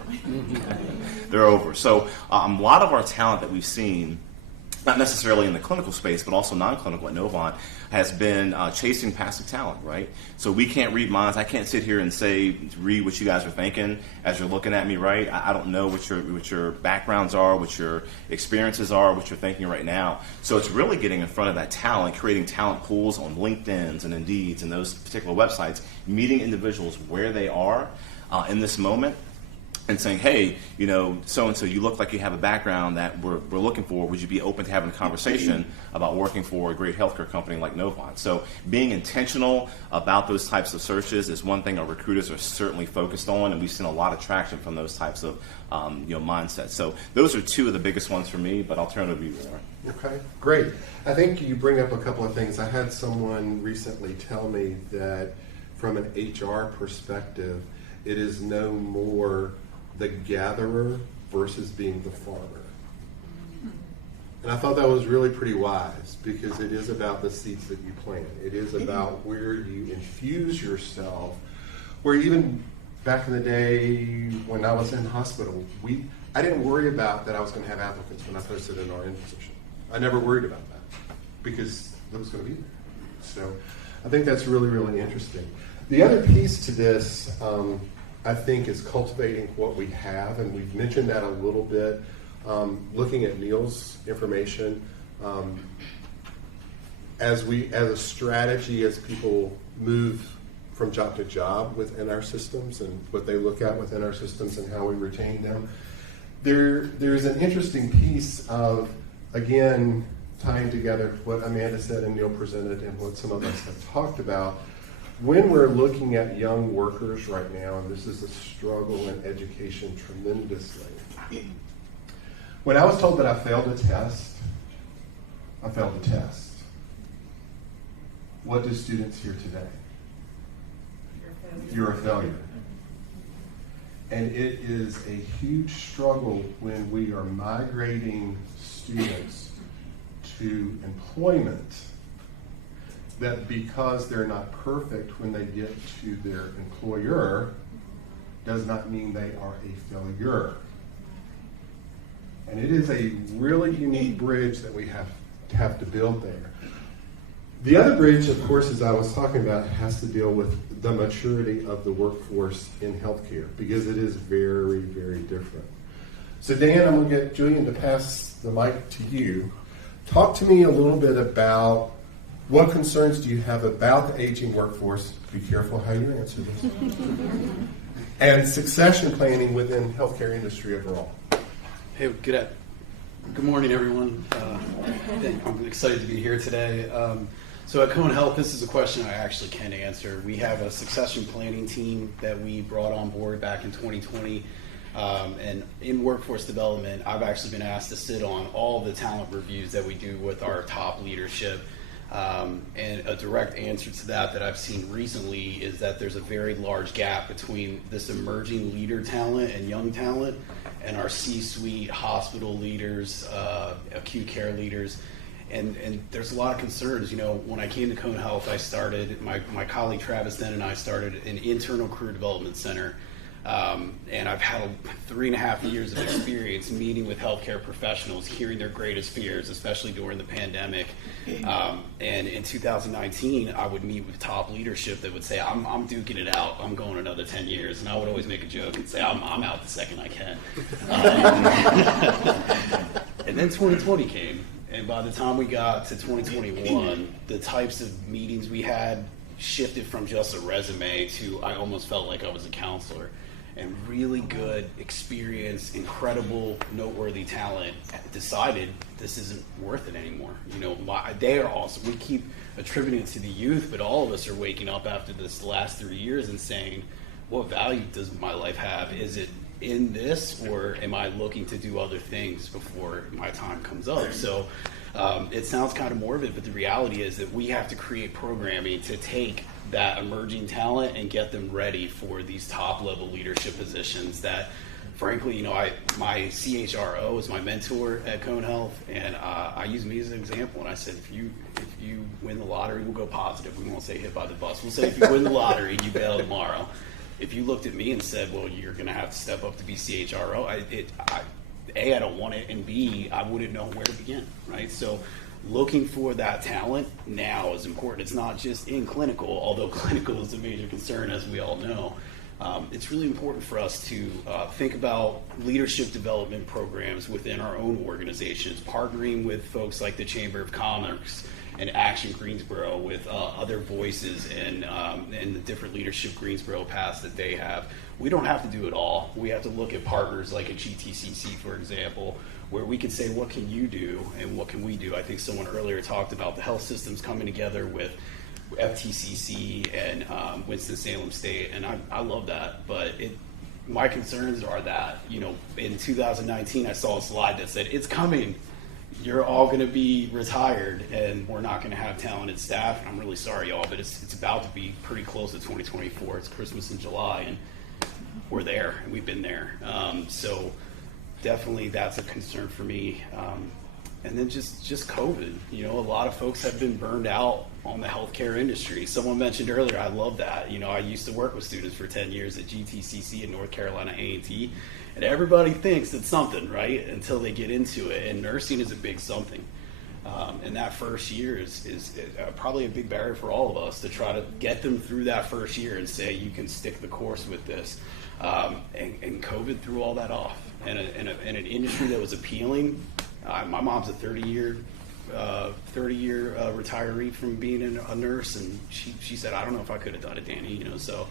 They're over. So a lot of our talent that we've seen, not necessarily in the clinical space, but also non-clinical at Novant, has been chasing passive talent, right? So we can't read minds. I can't sit here and read what you guys are thinking as you're looking at me, right? I don't know what your backgrounds are, what your experiences are, what you're thinking right now. So it's really getting in front of that talent, creating talent pools on LinkedIn's and Indeed's and those particular websites, meeting individuals where they are in this moment, and saying, hey, so-and-so, you look like you have a background that we're looking for. Would you be open to having a conversation about working for a great healthcare company like Novant? So being intentional about those types of searches is one thing our recruiters are certainly focused on, and we've seen a lot of traction from those types of mindsets. So those are two of the biggest ones for me, but I'll turn it over to you, Laura. Okay, great. I think you bring up a couple of things. I had someone recently tell me that from an HR perspective, it is no more the gatherer versus being the farmer. And I thought that was really pretty wise, because it is about the seeds that you plant. It is about where you infuse yourself, where even back in the day when I was in hospital, I didn't worry about that I was going to have applicants when I posted an RN position. I never worried about that because it was going to be there. So I think that's really, really interesting. The other piece to this, I think, is cultivating what we have, and we've mentioned that a little bit. Looking at Neil's information as a strategy, as people move from job to job within our systems and what they look at within our systems and how we retain them. There's an interesting piece of, again, tying together what Amanda said and Neil presented and what some of us have talked about. When we're looking at young workers right now, and this is a struggle in education tremendously, when I was told that I failed a test, I failed the test. What do students hear today? You're a failure. And it is a huge struggle when we are migrating students to employment, that because they're not perfect when they get to their employer does not mean they are a failure. And it is a really unique bridge that we have to build there. The other bridge, of course, as I was talking about, has to deal with the maturity of the workforce in healthcare, because it is very, very different. So Dan, I'm going to get Julian to pass the mic to you. Talk to me a little bit about what concerns do you have about the aging workforce? Be careful how you answer this. And succession planning within healthcare industry overall. Hey, good morning, everyone. I'm excited to be here today. So at Cone Health, this is a question I actually can answer. We have a succession planning team that we brought on board back in 2020. And in workforce development, I've actually been asked to sit on all the talent reviews that we do with our top leadership. And a direct answer to that I've seen recently is that there's a very large gap between this emerging leader talent and young talent and our C-suite hospital leaders, acute care leaders. And there's a lot of concerns. When I came to Cone Health, I started, my colleague Travis then and I started an internal career development center. And I've had 3.5 years of experience meeting with healthcare professionals, hearing their greatest fears, especially during the pandemic. And in 2019, I would meet with top leadership that would say, I'm duking it out. I'm going another 10 years. And I would always make a joke and say, I'm out the second I can. And then 2020 came. And by the time we got to 2021, the types of meetings we had shifted from just a resume to I almost felt like I was a counselor. And really good, experienced, incredible, noteworthy talent decided this isn't worth it anymore. They are awesome. We keep attributing it to the youth, but all of us are waking up after this last 3 years and saying, what value does my life have? Is it in this, or am I looking to do other things before my time comes up? So it sounds kind of morbid, but the reality is that we have to create programming to take that emerging talent and get them ready for these top level leadership positions that frankly, my CHRO is my mentor at Cone Health, and I use me as an example. And I said, if you win the lottery, we'll go positive. We won't say hit by the bus. We'll say if you win the lottery and you bail tomorrow. If you looked at me and said, well, you're going to have to step up to be CHRO, I don't want it, and B, I wouldn't know where to begin, right? So looking for that talent now is important. It's not just in clinical, although clinical is a major concern, as we all know. It's really important for us to think about leadership development programs within our own organizations, partnering with folks like the Chamber of Commerce and Action Greensboro, with other voices and the different leadership Greensboro paths that they have. We don't have to do it all. We have to look at partners like a GTCC, for example, where we can say, what can you do and what can we do? I think someone earlier talked about the health systems coming together with FTCC and Winston-Salem State, and I love that. But my concerns are that, in 2019, I saw a slide that said, it's coming. You're all going to be retired, and we're not going to have talented staff. And I'm really sorry, y'all, but it's about to be pretty close to 2024. It's Christmas in July, and we're there, and we've been there. So definitely that's a concern for me. And then just COVID. A lot of folks have been burned out on the healthcare industry. Someone mentioned earlier, I love that. I used to work with students for 10 years at GTCC in North Carolina A&T, and everybody thinks it's something, right, until they get into it. And nursing is a big something. And that first year is probably a big barrier for all of us to try to get them through that first year and say, you can stick the course with this. And COVID threw all that off. And an industry that was appealing. My mom's a 30-year retiree from being a nurse, and she said, I don't know if I could have done it, Danny. So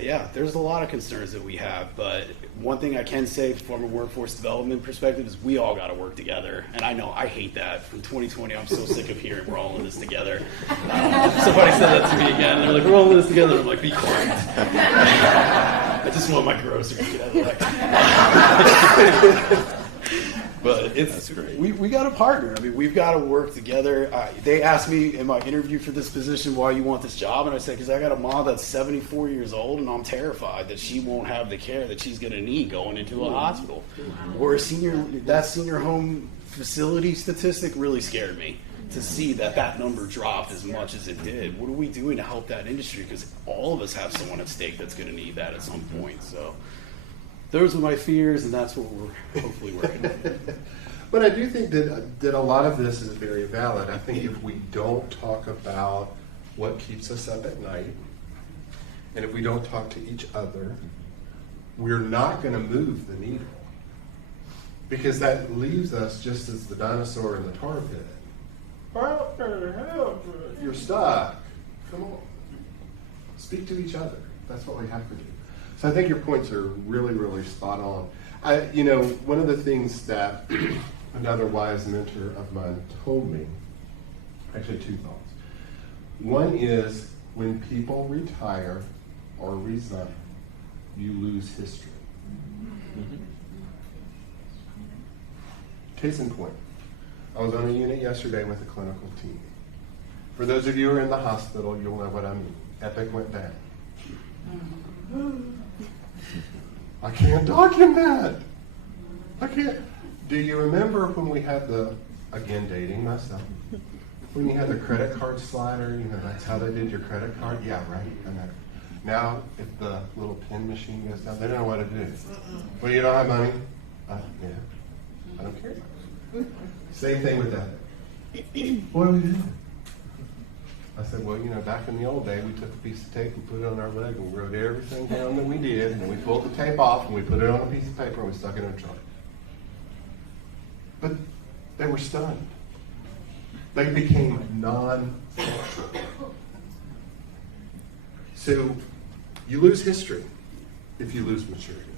yeah, there's a lot of concerns that we have, but one thing I can say from a workforce development perspective is we all got to work together. And I know I hate that. From 2020, I'm so sick of hearing we're all in this together. Somebody said that to me again. They're like, we're all in this together. I'm like, be quiet. I just want my groceries to get out of the But we got to partner. We've got to work together. They asked me in my interview for this position, why you want this job? And I said, because I got a mom that's 74 years old, and I'm terrified that she won't have the care that she's going to need going into a hospital. Or that senior home facility statistic really scared me to see that number dropped as much as it did. What are we doing to help that industry? Because all of us have someone at stake that's going to need that at some point. So those are my fears, and that's what we're hopefully working on. But I do think that a lot of this is very valid. I think if we don't talk about what keeps us up at night, and if we don't talk to each other, we're not going to move the needle. Because that leaves us just as the dinosaur in the tar pit. Help me, help me. You're stuck. Come on. Speak to each other. That's what we have to do. So I think your points are really, really spot on. One of the things that another wise mentor of mine told me, actually two thoughts. One is when people retire or resign, you lose history. Case in point, I was on a unit yesterday with a clinical team. For those of you who are in the hospital, you'll know what I mean. Epic went down. I can't talk in that. I can't. Do you remember when we had again dating myself, when you had the credit card slider, that's how they did your credit card? Yeah, right. I know. Now, if the little pin machine goes down, they don't know what to do. Well, you don't have money? Yeah. I don't care. Same thing with that. What do we do? I said, well, back in the old day, we took a piece of tape and put it on our leg and we wrote everything down that we did, and we pulled the tape off and we put it on a piece of paper and we stuck it in a trunk. But they were stunned. They became non-functional. So you lose history if you lose maturity.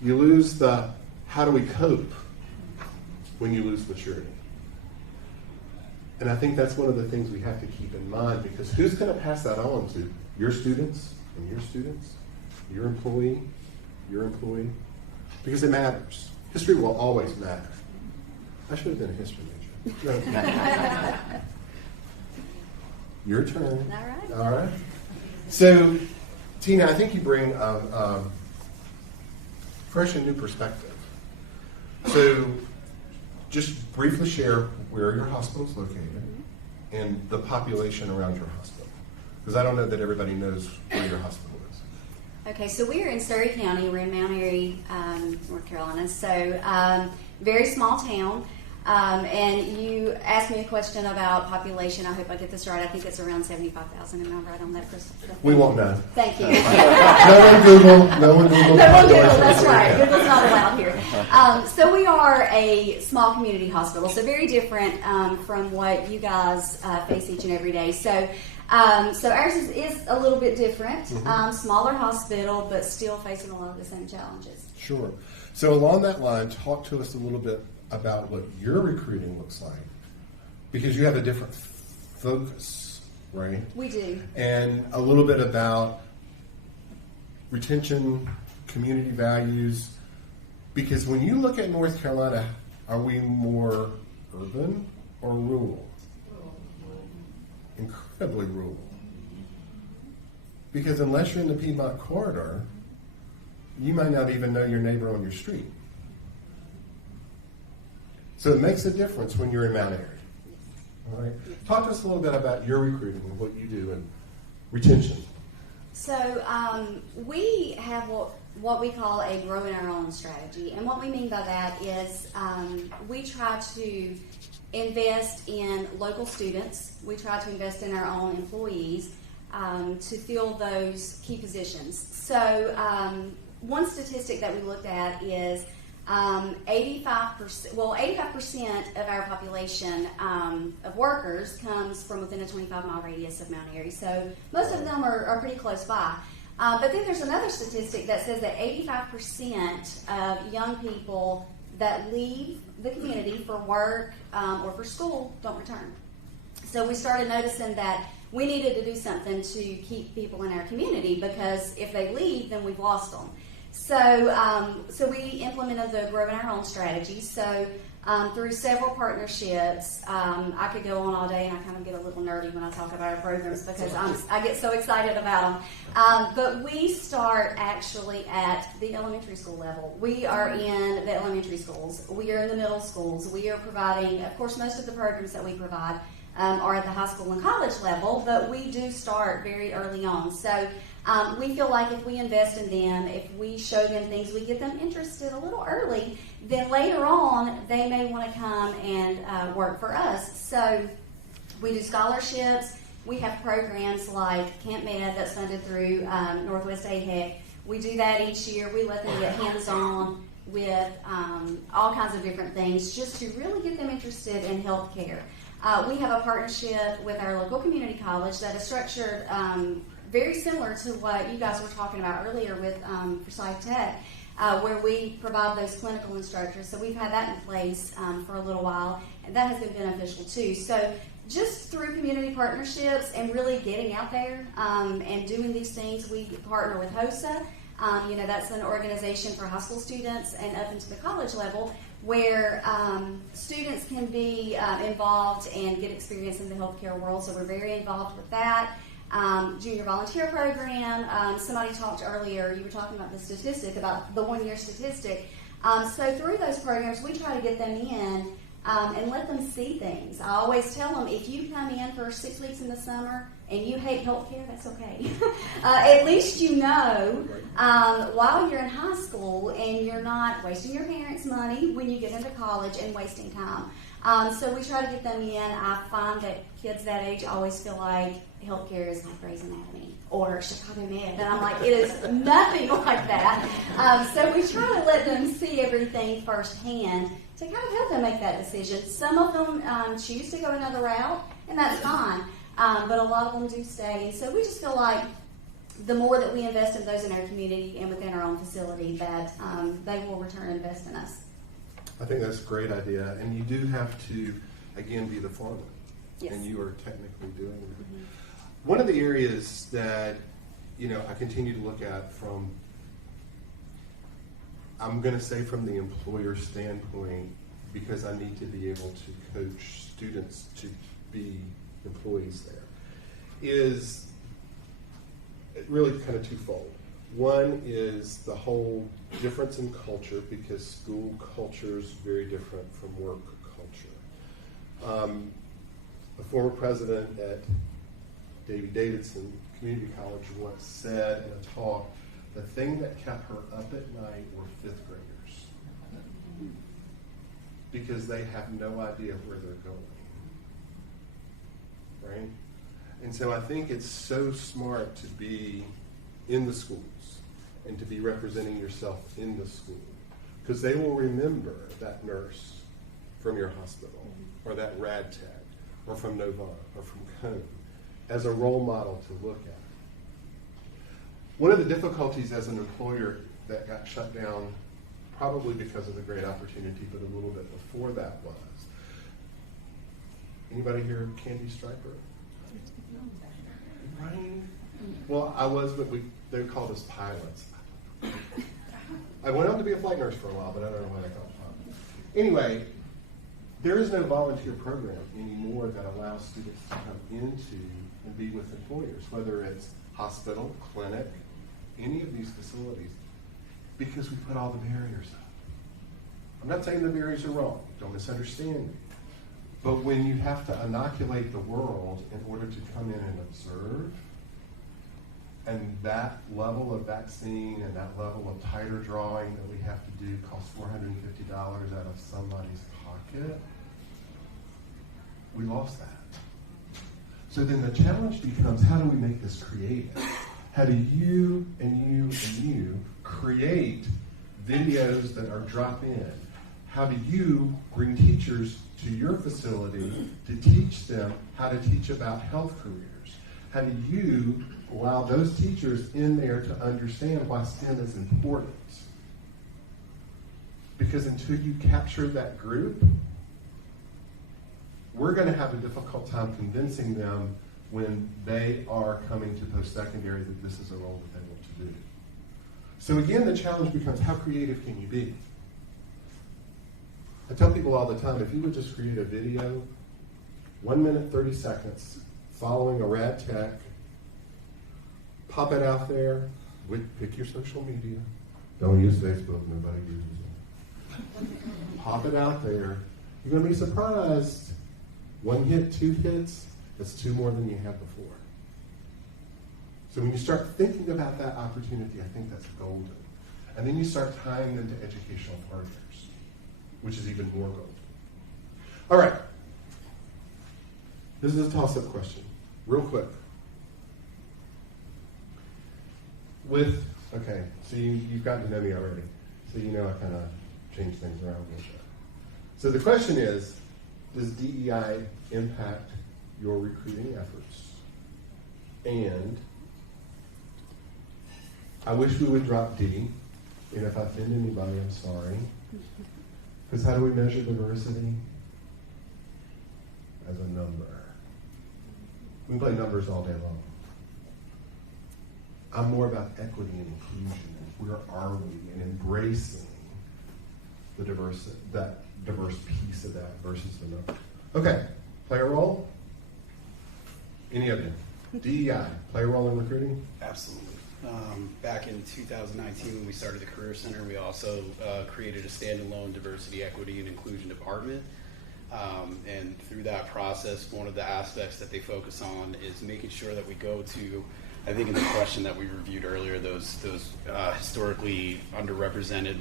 You lose the how do we cope when you lose maturity. And I think that's one of the things we have to keep in mind, because who's going to pass that on to? Your students and your students, your employee, because it matters. History will always matter. I should have been a history major. Your turn. All right. So, Tina, I think you bring fresh and new perspective. So just briefly share where your hospital is located and the population around your hospital. Because I don't know that everybody knows where your hospital is. Okay, so we are in Surrey County. We're in Mount Airy, North Carolina. So very small town. And you asked me a question about population. I hope I get this right. I think it's around 75,000. Am I right on that, Crystal? We won't know. Thank you. No one Google. No one Google. No one Google, that's right. Google's not allowed here. So we are a small community hospital, so very different from what you guys face each and every day. So ours is a little bit different, smaller hospital, but still facing a lot of the same challenges. Sure. So along that line, talk to us a little bit about what your recruiting looks like, because you have a different focus, right? We do. And a little bit about retention, community values, because when you look at North Carolina, are we more urban or rural? Incredibly rural. Because unless you're in the Piedmont corridor, you might not even know your neighbor on your street. So it makes a difference when you're in Mount Airy. All right. Talk to us a little bit about your recruiting and what you do and retention. So we have what we call a grow in our own strategy. And what we mean by that is we try to invest in local students. We try to invest in our own employees to fill those key positions. So one statistic that we looked at is 85% of our population of workers comes from within a 25-mile radius of Mount Airy. So most of them are pretty close by. But then there's another statistic that says that 85% of young people that leave the community for work or for school don't return. So we started noticing that we needed to do something to keep people in our community, because if they leave, then we've lost them. So we implemented the Grow in Our Own strategy. So through several partnerships, I could go on all day, and I kind of get a little nerdy when I talk about our programs because I get so excited about them. But we start actually at the elementary school level. We are in the elementary schools. We are in the middle schools. We are providing, of course, most of the programs that we provide are at the high school and college level, but we do start very early on. So we feel like if we invest in them, if we show them things, we get them interested a little early, then later on they may want to come and work for us. So we do scholarships. We have programs like Camp Med that's funded through Northwest AHEC. We do that each year. We let them get hands-on with all kinds of different things just to really get them interested in healthcare. We have a partnership with our local community college that is structured very similar to what you guys were talking about earlier with Forsyth Tech, where we provide those clinical instructors. So we've had that in place for a little while, and that has been beneficial too. So just through community partnerships and really getting out there and doing these things, we partner with HOSA. That's an organization for high school students and up into the college level, where students can be involved and get experience in the healthcare world. So we're very involved with that. Junior volunteer program. Somebody talked earlier, you were talking about the statistic, about the one-year statistic. So through those programs, we try to get them in and let them see things. I always tell them, if you come in for 6 weeks in the summer and you hate healthcare, that's okay. At least you know while you're in high school and you're not wasting your parents' money when you get into college and wasting time. So we try to get them in. I find that kids that age always feel like healthcare is like Grey's Anatomy or Chicago Med, and I'm like, it is nothing like that. So we try to let them see everything firsthand to kind of help them make that decision. Some of them choose to go another route, and that's fine, but a lot of them do stay. So we just feel like the more that we invest in those in our community and within our own facility, that they will return and invest in us. I think that's a great idea, and you do have to, again, be the foreman. Yes. And you are technically doing that. Mm-hmm. One of the areas that, I continue to look at from, I'm going to say from the employer standpoint, because I need to be able to coach students to be employees there, is really kind of twofold. One is the whole difference in culture, because school culture is very different from work culture. A former president at David Davidson Community College once said in a talk, the thing that kept her up at night were fifth graders, because they have no idea where they're going, right? And so I think it's so smart to be in the schools and to be representing yourself in the school, because they will remember that nurse from your hospital, or that rad tech, or from Novant, or from Cone, as a role model to look at. One of the difficulties as an employer that got shut down, probably because of the great opportunity, but a little bit before that was, anybody here Candy Striper? Right? Well, I was, but they called us pilots. I went on to be a flight nurse for a while, but I don't know why they called it pilot. Anyway, there is no volunteer program anymore that allows students to come into and be with employers, whether it's hospital, clinic, any of these facilities, because we put all the barriers up. I'm not saying the barriers are wrong, don't misunderstand me. But when you have to inoculate the world in order to come in and observe, and that level of vaccine and that level of titer drawing that we have to do costs $450 out of somebody's pocket, we lost that. So then the challenge becomes, how do we make this creative? How do you and you and you create videos that are drop-in? How do you bring teachers to your facility to teach them how to teach about health careers? How do you allow those teachers in there to understand why STEM is important? Because until you capture that group, we're going to have a difficult time convincing them when they are coming to post-secondary that this is a role that they want to do. So again, the challenge becomes, how creative can you be? I tell people all the time, if you would just create a video, 1 minute, 30 seconds, following a rad tech, pop it out there, pick your social media. Don't use Facebook, nobody uses it. Pop it out there. You're going to be surprised. 1 hit, 2 hits, that's 2 more than you had before. So when you start thinking about that opportunity, I think that's golden. And then you start tying them to educational partners, which is even more golden. All right. This is a toss-up question, real quick. Okay, so you've gotten to know me already. So you know I kind of change things around a little bit. So the question is, does DEI impact your recruiting efforts? And I wish we would drop D, and if I offend anybody, I'm sorry. Because how do we measure diversity? As a number. We can play numbers all day long. I'm more about equity and inclusion. Where are we in embracing the that diverse piece of that versus the number? Okay, play a role? Any of you? DEI, play a role in recruiting? Absolutely. Back in 2019, when we started the Career Center, we also created a standalone diversity, equity, and inclusion department. And through that process, one of the aspects that they focus on is making sure that we go to, I think in the question that we reviewed earlier, those historically underrepresented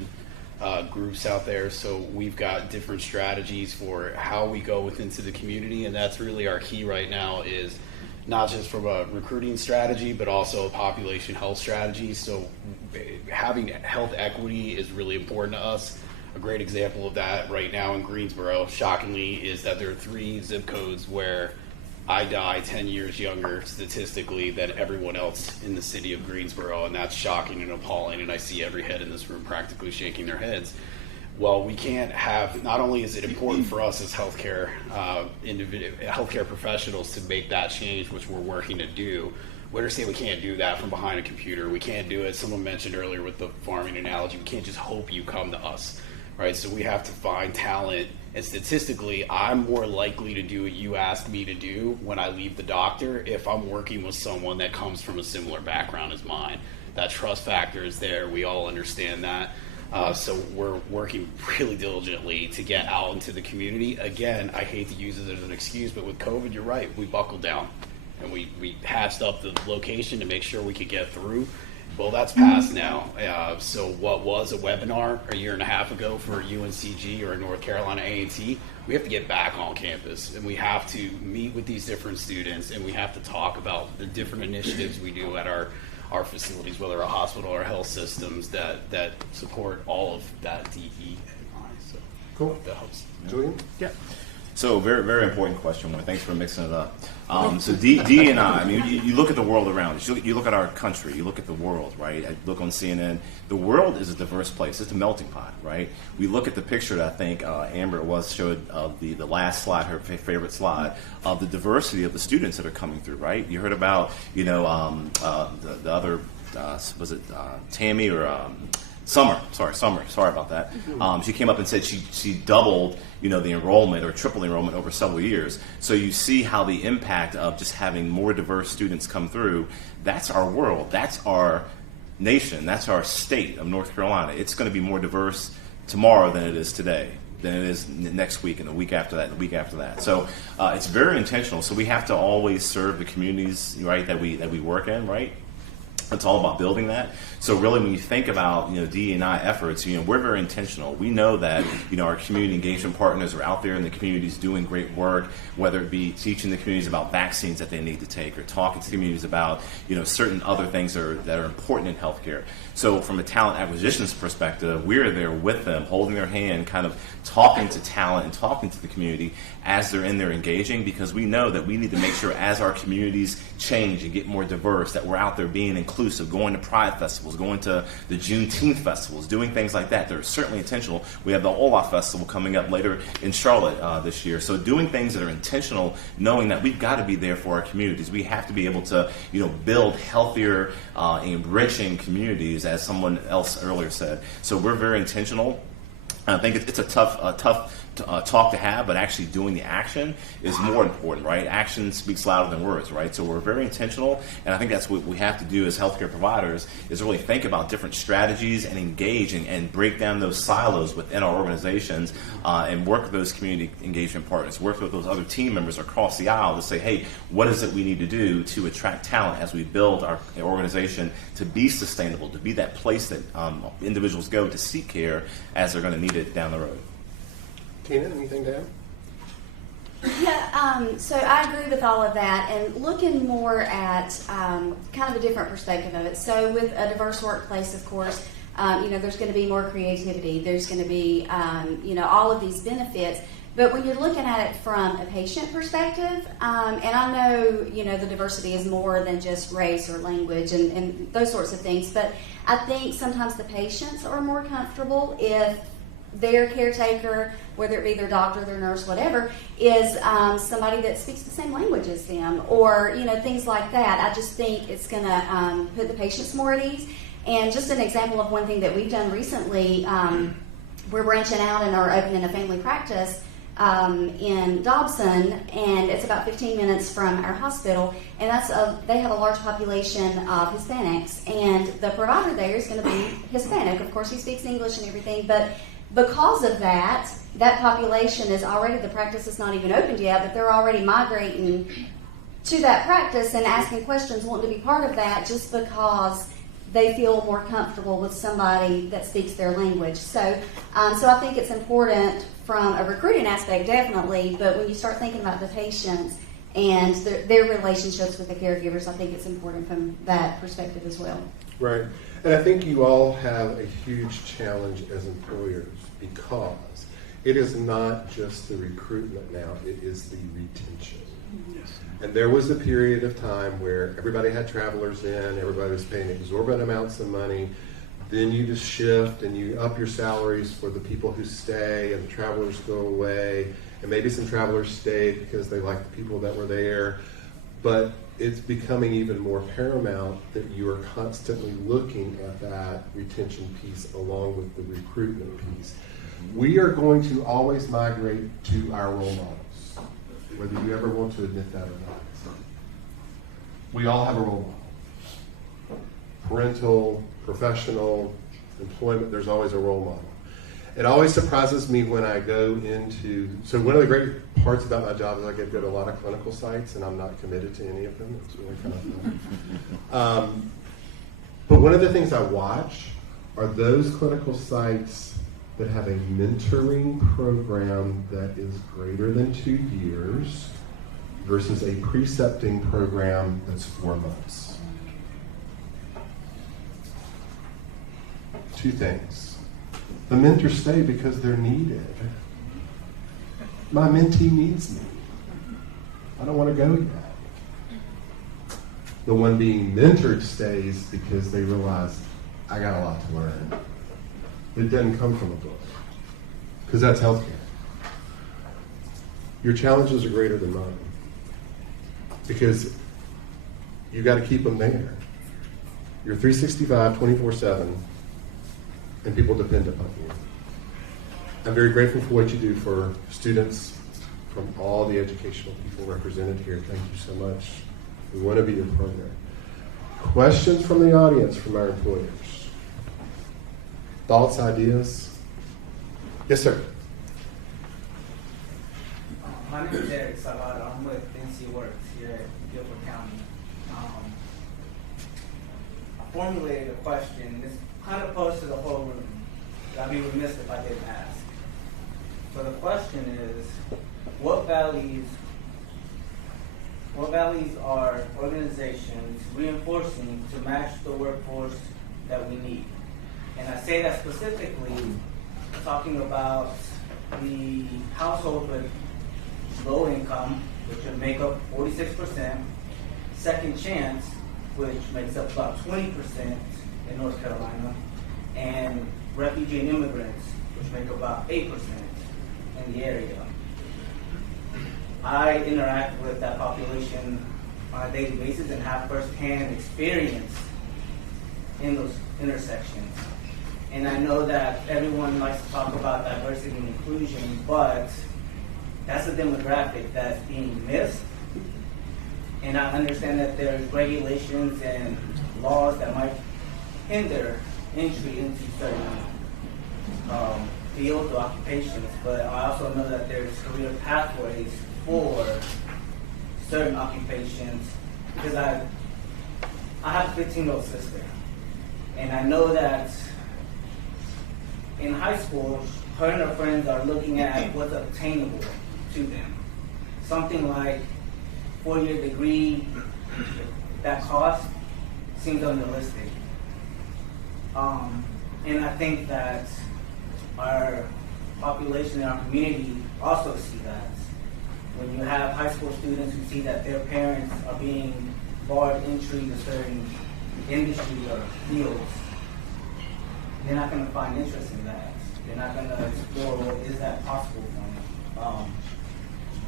groups out there. So we've got different strategies for how we go into the community, and that's really our key right now, is not just from a recruiting strategy, but also a population health strategy. So having health equity is really important to us. A great example of that right now in Greensboro, shockingly, is that there are 3 zip codes where I die 10 years younger statistically than everyone else in the city of Greensboro, and that's shocking and appalling, and I see every head in this room practically shaking their heads. Well, we can't have, not only is it important for us as healthcare professionals to make that change, which we're working to do, we understand we can't do that from behind a computer. We can't do it, someone mentioned earlier with the farming analogy, we can't just hope you come to us, right? So we have to find talent, and statistically, I'm more likely to do what you asked me to do when I leave the doctor if I'm working with someone that comes from a similar background as mine. that trust factor is there. We all understand that. So we're working really diligently to get out into the community. Again, I hate to use it as an excuse, but with COVID, you're right. We buckled down and we patched up the location to make sure we could get through. Well, that's passed now. So what was a webinar a year and a half ago for UNCG or North Carolina A&T, we have to get back on campus and we have to meet with these different students and we have to talk about the different initiatives we do at our facilities, whether a hospital or health systems that support all of that DE. So cool. That helps. Julian? Yeah. So very, very important question. Thanks for mixing it up. So D&I, I mean, you look at the world around us. You look at our country. You look at the world, right? I look on CNN. The world is a diverse place. It's a melting pot, right? We look at the picture that I think Amber showed of the last slide, her favorite slide, of the diversity of the students that are coming through, right? You heard about, the other, was it Tammy or Summer? Sorry about that. She came up and said she doubled, the enrollment or triple enrollment over several years. So you see how the impact of just having more diverse students come through. That's our world. That's our nation. That's our state of North Carolina. It's going to be more diverse tomorrow than it is today, than it is next week and the week after that and the week after that. So it's very intentional. So we have to always serve the communities, right, that we work in, right? It's all about building that. So really, when you think about DE&I efforts, we're very intentional. We know that our community engagement partners are out there in the communities doing great work, whether it be teaching the communities about vaccines that they need to take, or talking to communities about certain other things that are important in healthcare. So from a talent acquisitions perspective, we're there with them, holding their hand, kind of talking to talent and talking to the community as they're in there engaging, because we know that we need to make sure as our communities change and get more diverse, that we're out there being inclusive, going to Pride festivals, going to the Juneteenth festivals, doing things like that. They're certainly intentional. We have the Olaf Festival coming up later in Charlotte this year. So doing things that are intentional, knowing that we've got to be there for our communities. We have to be able to build healthier, enriching communities, as someone else earlier said. So we're very intentional. I think it's a tough talk to have, but actually doing the action is more important, right? Action speaks louder than words, right? So we're very intentional, and I think that's what we have to do as healthcare providers, is really think about different strategies and engage and break down those silos within our organizations, and work with those community engagement partners, work with those other team members across the aisle to say, hey, what is it we need to do to attract talent as we build our organization to be sustainable, to be that place that individuals go to seek care as they're going to need it down the road. Tina, anything to add? Yeah, so I agree with all of that, and looking more at kind of a different perspective of it. So with a diverse workplace, of course, there's going to be more creativity. There's going to be, all of these benefits. But when you're looking at it from a patient perspective, and I know, the diversity is more than just race or language and those sorts of things, but I think sometimes the patients are more comfortable if their caretaker, whether it be their doctor, their nurse, whatever, is somebody that speaks the same language as them, or things like that. I just think it's going to put the patients more at ease. And just an example of one thing that we've done recently, we're branching out and are opening a family practice in Dobson, and it's about 15 minutes from our hospital, and they have a large population of Hispanics, and the provider there is going to be Hispanic. Of course, he speaks English and everything, but because of that population is already, the practice is not even opened yet, but they're already migrating to that practice and asking questions, wanting to be part of that, just because they feel more comfortable with somebody that speaks their language. So I think it's important from a recruiting aspect, definitely, but when you start thinking about the patients and their relationships with the caregivers, I think it's important from that perspective as well. Right. And I think you all have a huge challenge as employers, because it is not just the recruitment now, it is the retention. Yes. And there was a period of time where everybody had travelers in, everybody was paying exorbitant amounts of money. Then you just shift and you up your salaries for the people who stay, and the travelers go away. And maybe some travelers stayed because they liked the people that were there. But it's becoming even more paramount that you are constantly looking at that retention piece along with the recruitment piece. We are going to always migrate to our role models, whether you ever want to admit that or not. We all have a role model. parental, professional, employment, there's always a role model. It always surprises me when I go into, so one of the great parts about my job is I get to go to a lot of clinical sites, and I'm not committed to any of them. It's really kind of fun. But one of the things I watch are those clinical sites that have a mentoring program that is greater than 2 years versus a precepting program that's 4 months. Two things. The mentors stay because they're needed. My mentee needs me. I don't want to go yet. The one being mentored stays because they realize I got a lot to learn. It doesn't come from a book, because that's healthcare. Your challenges are greater than mine, because you got to keep them there. You're 365, 24/7, and people depend upon you. I'm very grateful for what you do for students from all the educational people represented here. Thank you so much. We want to be your program. Questions from the audience from our employers? Thoughts, ideas? Yes, sir. My name is Eric Salado. I'm with GuilfordWorks here at Guilford County. I formulated a question. This kind of posed to the whole room. I'd be remiss if I didn't ask. So the question is, what values are organizations reinforcing to match the workforce that we need? And I say that specifically talking about the household with low income, which would make up 46%, Second Chance, which makes up about 20% in North Carolina, and refugee and immigrants, which make up about 8% in the area. I interact with that population on a daily basis and have firsthand experience in those intersections. And I know that everyone likes to talk about diversity and inclusion, but that's a demographic that's being missed. And I understand that there's regulations and laws that might hinder entry into certain fields or occupations, but I also know that there's career pathways for certain occupations, because I have a 15-year-old sister, and I know that in high school, her and her friends are looking at what's obtainable to them. Something like 4-year degree, that cost seems unrealistic. And I think that our population and our community also see that. When you have high school students who see that their parents are being barred entry to certain industries or fields, they're not going to find interest in that. They're not going to explore, well, is that possible for me?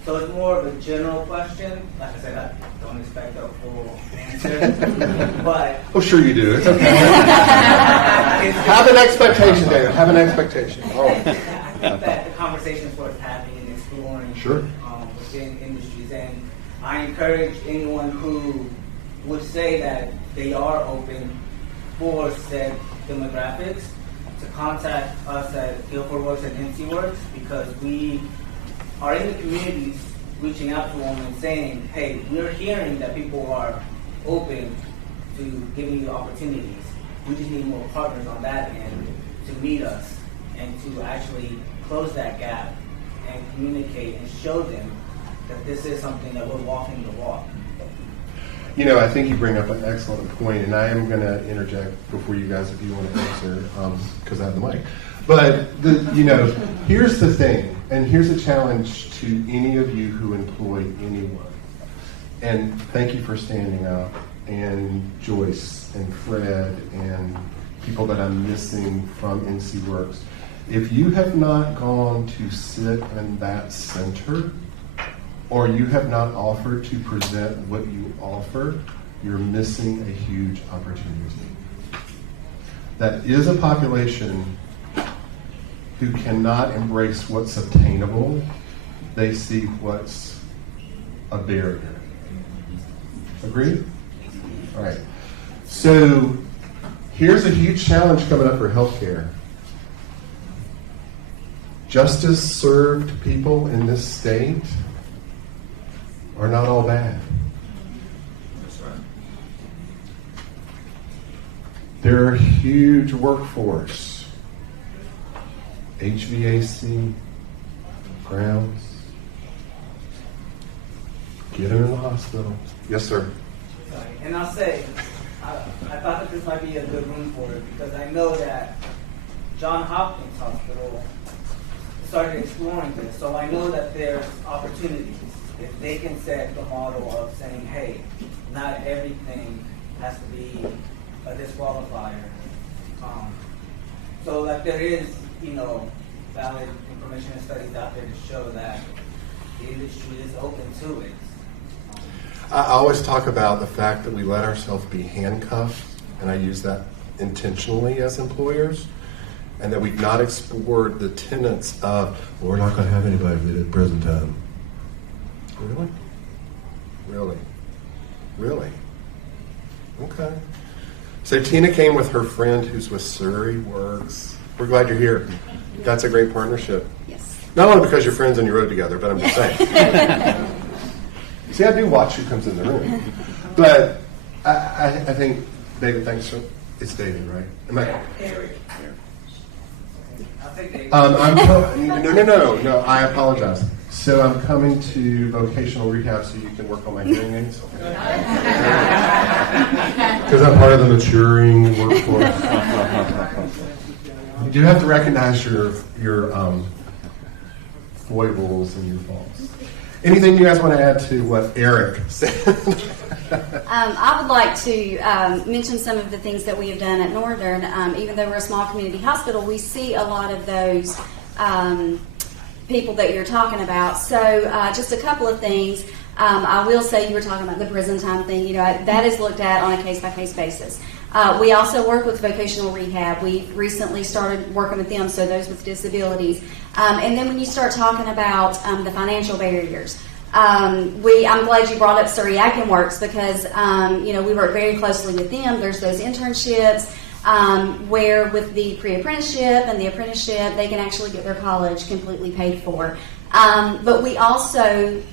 So it's more of a general question. Like I said, I don't expect a full answer. But oh, sure you do. It's okay. Have an expectation, David. Have an expectation. Oh. I think that the conversation is worth having and exploring within industries. And I encourage anyone who would say that they are open for said demographics to contact us at GuilfordWorks and NCWorks, because we are in the communities reaching out to them and saying, hey, we're hearing that people are open to giving you opportunities. We just need more partners on that end to meet us and to actually close that gap and communicate and show them that this is something that we're walking the walk. You know, I think you bring up an excellent point, and I am going to interject before you guys, if you want to answer, because I have the mic. But, here's the thing, and here's a challenge to any of you who employ anyone. And thank you for standing up, and Joyce and Fred and people that I'm missing from NCWorks. If you have not gone to sit in that center, or you have not offered to present what you offer, you're missing a huge opportunity. That is a population who cannot embrace what's obtainable. They see what's a barrier. Agreed? All right. So Here's a huge challenge coming up for healthcare. Justice served people in this state are not all bad. That's right. They're a huge workforce. HVAC, grounds. Get them in the hospital. Yes, sir. Sorry. And I'll say, I thought that this might be a good room for it because I know that Johns Hopkins Hospital started exploring this. So I know that there's opportunities if they can set the model of saying, hey, not everything has to be a disqualifier. So like there is, valid information and studies out there to show that the industry is open to it. I always talk about the fact that we let ourselves be handcuffed, and I use that intentionally as employers, and that we've not explored the tenets of, well, we're not going to have anybody that did prison time. Really? Really? Really? Okay. So Tina came with her friend who's with GuilfordWorks. We're glad you're here. That's a great partnership. Yes. Not only because you're friends and you rode together, but I'm just saying. See, I do watch who comes in the room. But I think, David, thanks for, it's David, right? Am I? Eric. No, I apologize. So I'm coming to vocational rehab so you can work on my hearing aids? Because I'm part of the maturing workforce. You do have to recognize your foibles and your faults. Anything you guys want to add to what Eric said? I would like to mention some of the things that we have done at Northern. Even though we're a small community hospital, we see a lot of those people that you're talking about. So just a couple of things. I will say you were talking about the prison time thing. That is looked at on a case-by-case basis. We also work with vocational rehab. We recently started working with them, so those with disabilities. And then when you start talking about the financial barriers, I'm glad you brought up GuilfordWorks because we work very closely with them. There's those internships where with the pre-apprenticeship and the apprenticeship, they can actually get their college completely paid for. But we also,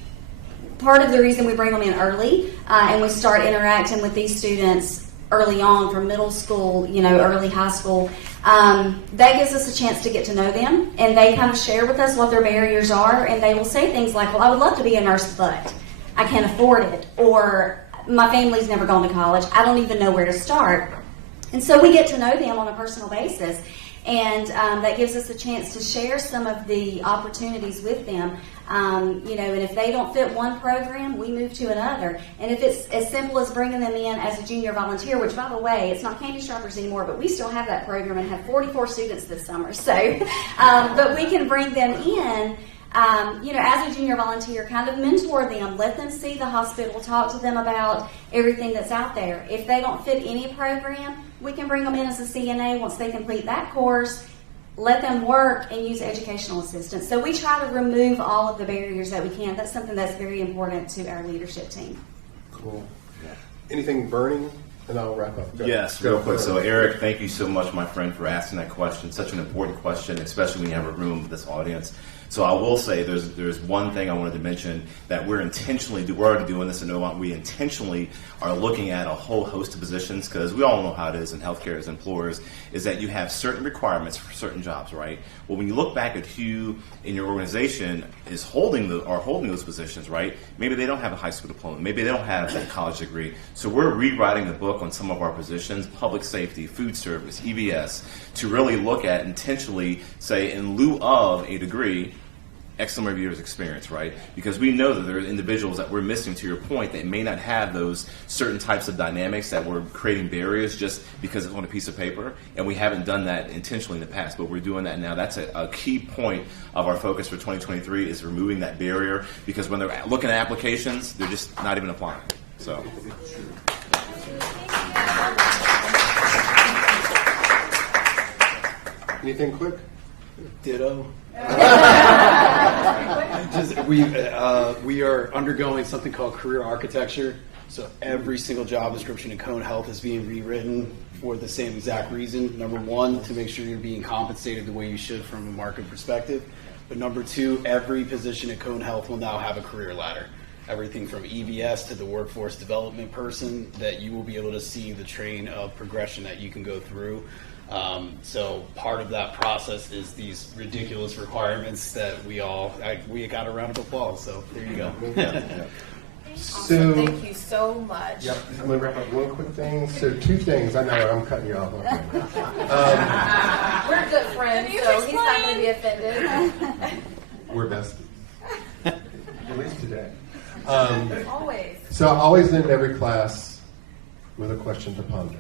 part of the reason we bring them in early and we start interacting with these students early on from middle school, early high school, that gives us a chance to get to know them, and they kind of share with us what their barriers are, and they will say things like, well, I would love to be a nurse, but I can't afford it, or my family's never gone to college, I don't even know where to start. And so we get to know them on a personal basis, and that gives us a chance to share some of the opportunities with them. And if they don't fit one program, we move to another. And if it's as simple as bringing them in as a junior volunteer, which, by the way, it's not Candy Strippers anymore, but we still have that program and have 44 students this summer. So, but we can bring them in, as a junior volunteer, kind of mentor them, let them see the hospital, talk to them about everything that's out there. If they don't fit any program, we can bring them in as a CNA once they complete that course. Let them work and use educational assistance. So we try to remove all of the barriers that we can. That's something that's very important to our leadership team. Cool. Anything burning? And I'll wrap up. Yes, real quick. So Eric, thank you so much, my friend, for asking that question. Such an important question, especially when you have a room with this audience. So I will say there's one thing I wanted to mention that we're already doing this, and we intentionally are looking at a whole host of positions, because we all know how it is in healthcare as employers, is that you have certain requirements for certain jobs, right? Well, when you look back at who in your organization is holding those positions, right? Maybe they don't have a high school diploma, maybe they don't have that college degree. So we're rewriting the book on some of our positions, public safety, food service, EVS, to really look at intentionally say in lieu of a degree, X number of years experience, right? Because we know that there are individuals that we're missing, to your point, that may not have those certain types of dynamics that we're creating barriers just because it's on a piece of paper, and we haven't done that intentionally in the past, but we're doing that now. That's a key point of our focus for 2023 is removing that barrier, because when they're looking at applications, they're just not even applying. So. Anything quick? Ditto. We are undergoing something called career architecture, So every single job description in Cone Health is being rewritten for the same exact reason. Number one, to make sure you're being compensated the way you should from a market perspective. But number two, every position at Cone Health will now have a career ladder. Everything from EVS to the workforce development person, that you will be able to see the train of progression that you can go through. So part of that process is these ridiculous requirements that we got a round of applause. So there you go. So, Thank you so much. Yep, I'm going to wrap up one quick thing. So 2 things. I know I'm cutting you off. Okay. We're good friends, so he's not going to be offended. We're besties. At least today. Always. So I always end every class with a question to ponder.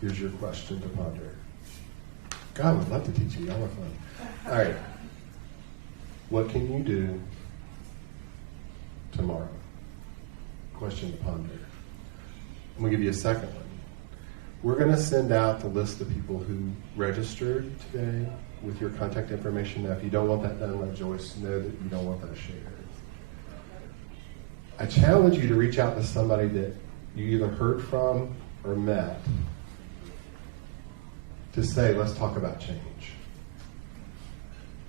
Here's your question to ponder. God, I would love to teach you. Y'all are fun. All right. What can you do tomorrow? Question to ponder. I'm going to give you a second one. We're going to send out the list of people who registered today with your contact information. Now, if you don't want that done, let Joyce know that you don't want that shared. I challenge you to reach out to somebody that you either heard from or met to say, let's talk about change.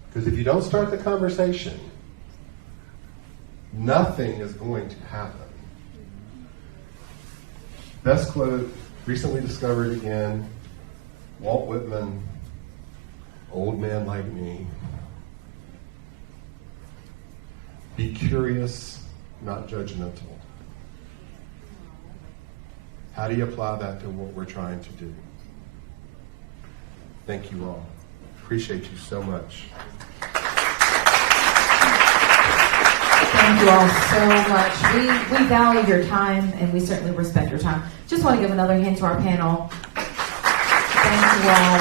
Because if you don't start the conversation, nothing is going to happen. Best quote, recently discovered again, Walt Whitman, old man like me. Be curious, not judgmental. How do you apply that to what we're trying to do? Thank you all. Appreciate you so much. Thank you all so much. We value your time, and we certainly respect your time. Just want to give another hint to our panel. Thank you all.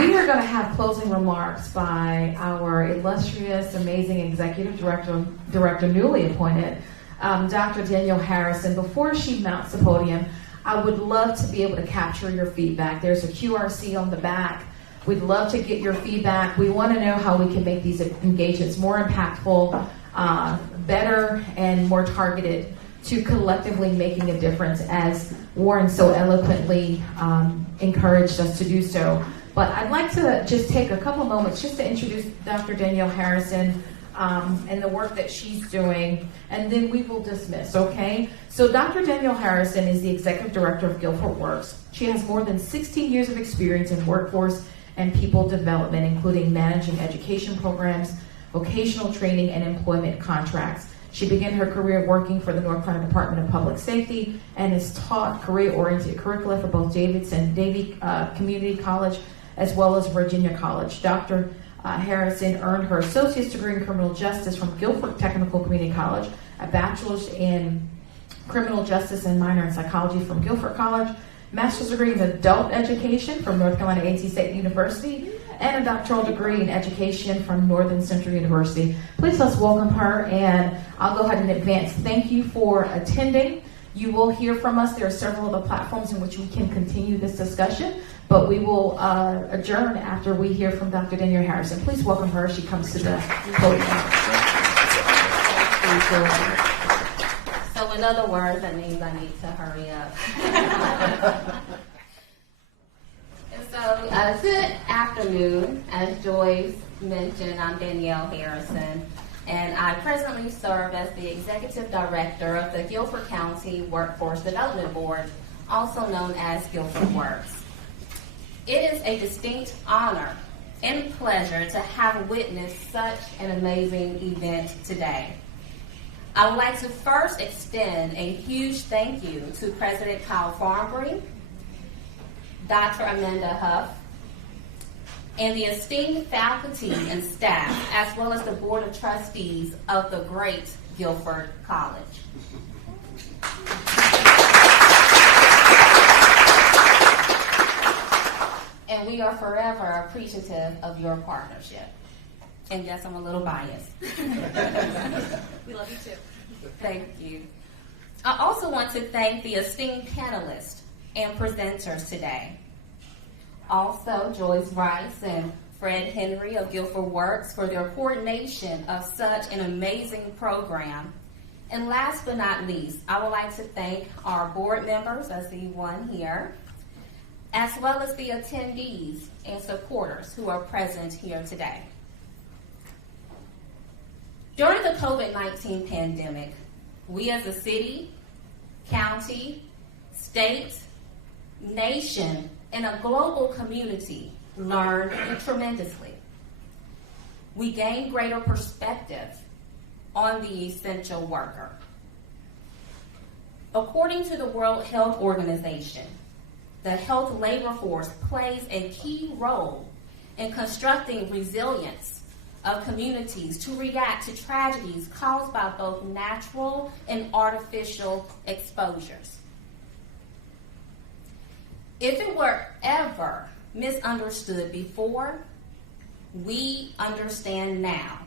We are going to have closing remarks by our illustrious, amazing executive director newly appointed, Dr. Danielle Harrison. Before she mounts the podium, I would love to be able to capture your feedback. There's a QRC on the back. We'd love to get your feedback. We want to know how we can make these engagements more impactful, better, and more targeted to collectively making a difference, as Warren so eloquently encouraged us to do so. But I'd like to just take a couple moments just to introduce Dr. Danielle Harrison and the work that she's doing, and then we will dismiss, okay? So Dr. Danielle Harrison is the Executive Director of GuilfordWorks. She has more than 16 years of experience in workforce and people development, including managing education programs, vocational training, and employment contracts. She began her career working for the North Carolina Department of Public Safety and has taught career-oriented curricula for both Davie Community College as well as Virginia College. Dr. Harrison earned her associate's degree in criminal justice from Guilford Technical Community College, a bachelor's in criminal justice and minor in psychology from Guilford College, master's degree in adult education from North Carolina A&T State University, and a doctoral degree in education from Northern Central University. Please let's welcome her, and I'll go ahead and advance. Thank you for attending. You will hear from us. There are several other platforms in which we can continue this discussion, but we will adjourn after we hear from Dr. Danielle Harrison. Please welcome her as she comes to the podium. So in other words, that means I need to hurry up. So good afternoon. As Joyce mentioned, I'm Danielle Harrison, and I presently serve as the Executive Director of the Guilford County Workforce Development Board, also known as GuilfordWorks. It is a distinct honor and pleasure to have witnessed such an amazing event today. I would like to first extend a huge thank you to President Kyle Farnbury, Dr. Amanda Huff, and the esteemed faculty and staff, as well as the Board of Trustees of the great Guilford College. And we are forever appreciative of your partnership. And yes, I'm a little biased. We love you too. Thank you. I also want to thank the esteemed panelists and presenters today. Also, Joyce Rice and Fred Henry of GuilfordWorks for their coordination of such an amazing program. And last but not least, I would like to thank our board members, I see one here, as well as the attendees and supporters who are present here today. During the COVID-19 pandemic, we as a city, county, state, nation, and a global community learned tremendously. We gained greater perspective on the essential worker. According to the World Health Organization, the health labor force plays a key role in constructing resilience of communities to react to tragedies caused by both natural and artificial exposures. If it were ever misunderstood before, we understand now,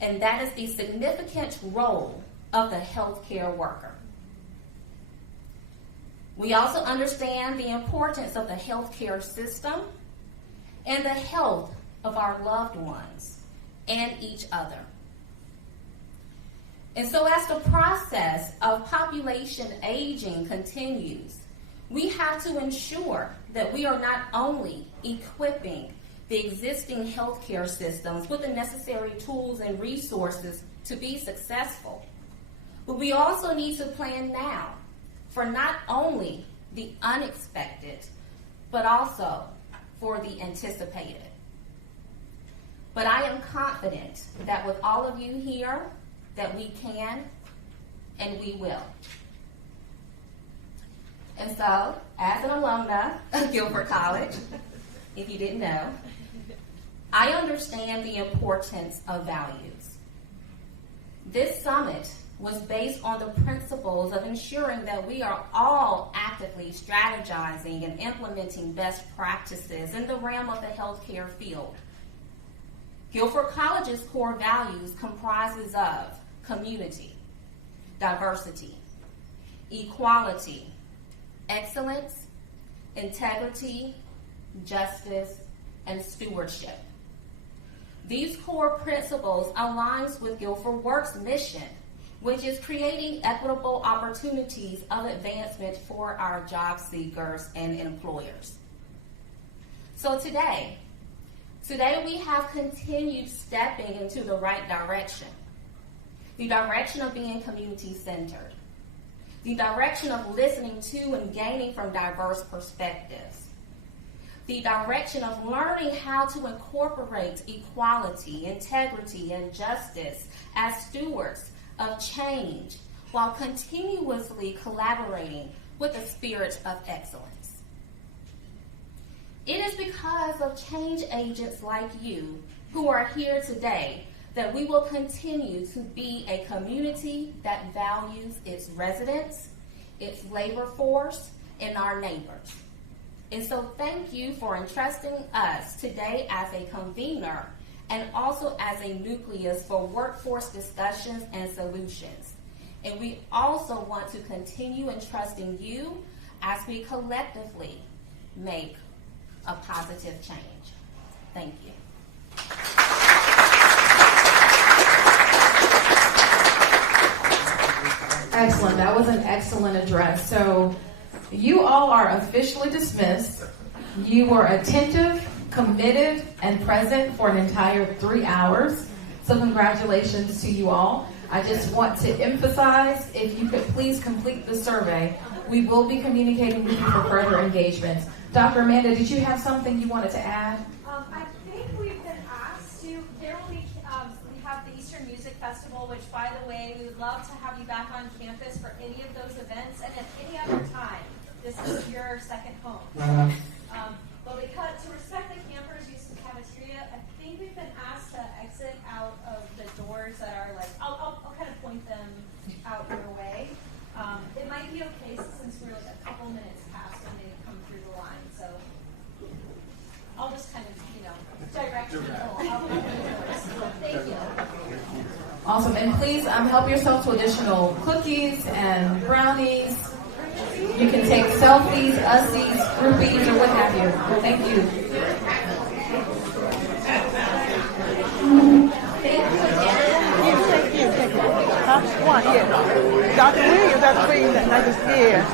and that is the significant role of the healthcare worker. We also understand the importance of the healthcare system and the health of our loved ones and each other. And so as the process of population aging continues, we have to ensure that we are not only equipping the existing healthcare systems with the necessary tools and resources to be successful, but we also need to plan now for not only the unexpected, but also for the anticipated. But I am confident that with all of you here, that we can and we will. And so, as an alumna of Guilford College, if you didn't know, I understand the importance of values. This summit was based on the principles of ensuring that we are all actively strategizing and implementing best practices in the realm of the healthcare field. Guilford College's core values comprises of community, diversity, equality, excellence, integrity, justice, and stewardship. These core principles aligns with GuilfordWorks' mission, which is creating equitable opportunities of advancement for our job seekers and employers. So today we have continued stepping into the right direction. The direction of being community-centered. The direction of listening to and gaining from diverse perspectives. The direction of learning how to incorporate equality, integrity, and justice as stewards of change while continuously collaborating with a spirit of excellence. It is because of change agents like you who are here today that we will continue to be a community that values its residents, its labor force, and our neighbors. And so thank you for entrusting us today as a convener and also as a nucleus for workforce discussions and solutions. And we also want to continue entrusting you as we collectively make a positive change. Thank you. Excellent. That was an excellent address. So you all are officially dismissed. You were attentive, committed, and present for an entire 3 hours. So congratulations to you all. I just want to emphasize, if you could please complete the survey, we will be communicating with you for further engagement. Dr. Amanda, did you have something you wanted to add? I think we've been asked to, there will be, we have the Eastern Music Festival, which, by the way, we would love to have you back on campus for any of those events, and at any other time. This is your second home. But to respect the campers' use of the cafeteria, I think we've been asked to exit out of the doors that are like, I'll kind of point them out your way. It might be okay since we're like a couple minutes past when they come through the line, so I'll just kind of, direct people out the doors. Thank you. Awesome. And please help yourself to additional cookies and brownies. You can take selfies, ussies, groupies, or what have you. Thank you. Thank you. One, yeah. Dr. Williams, that's the thing that I just, yeah.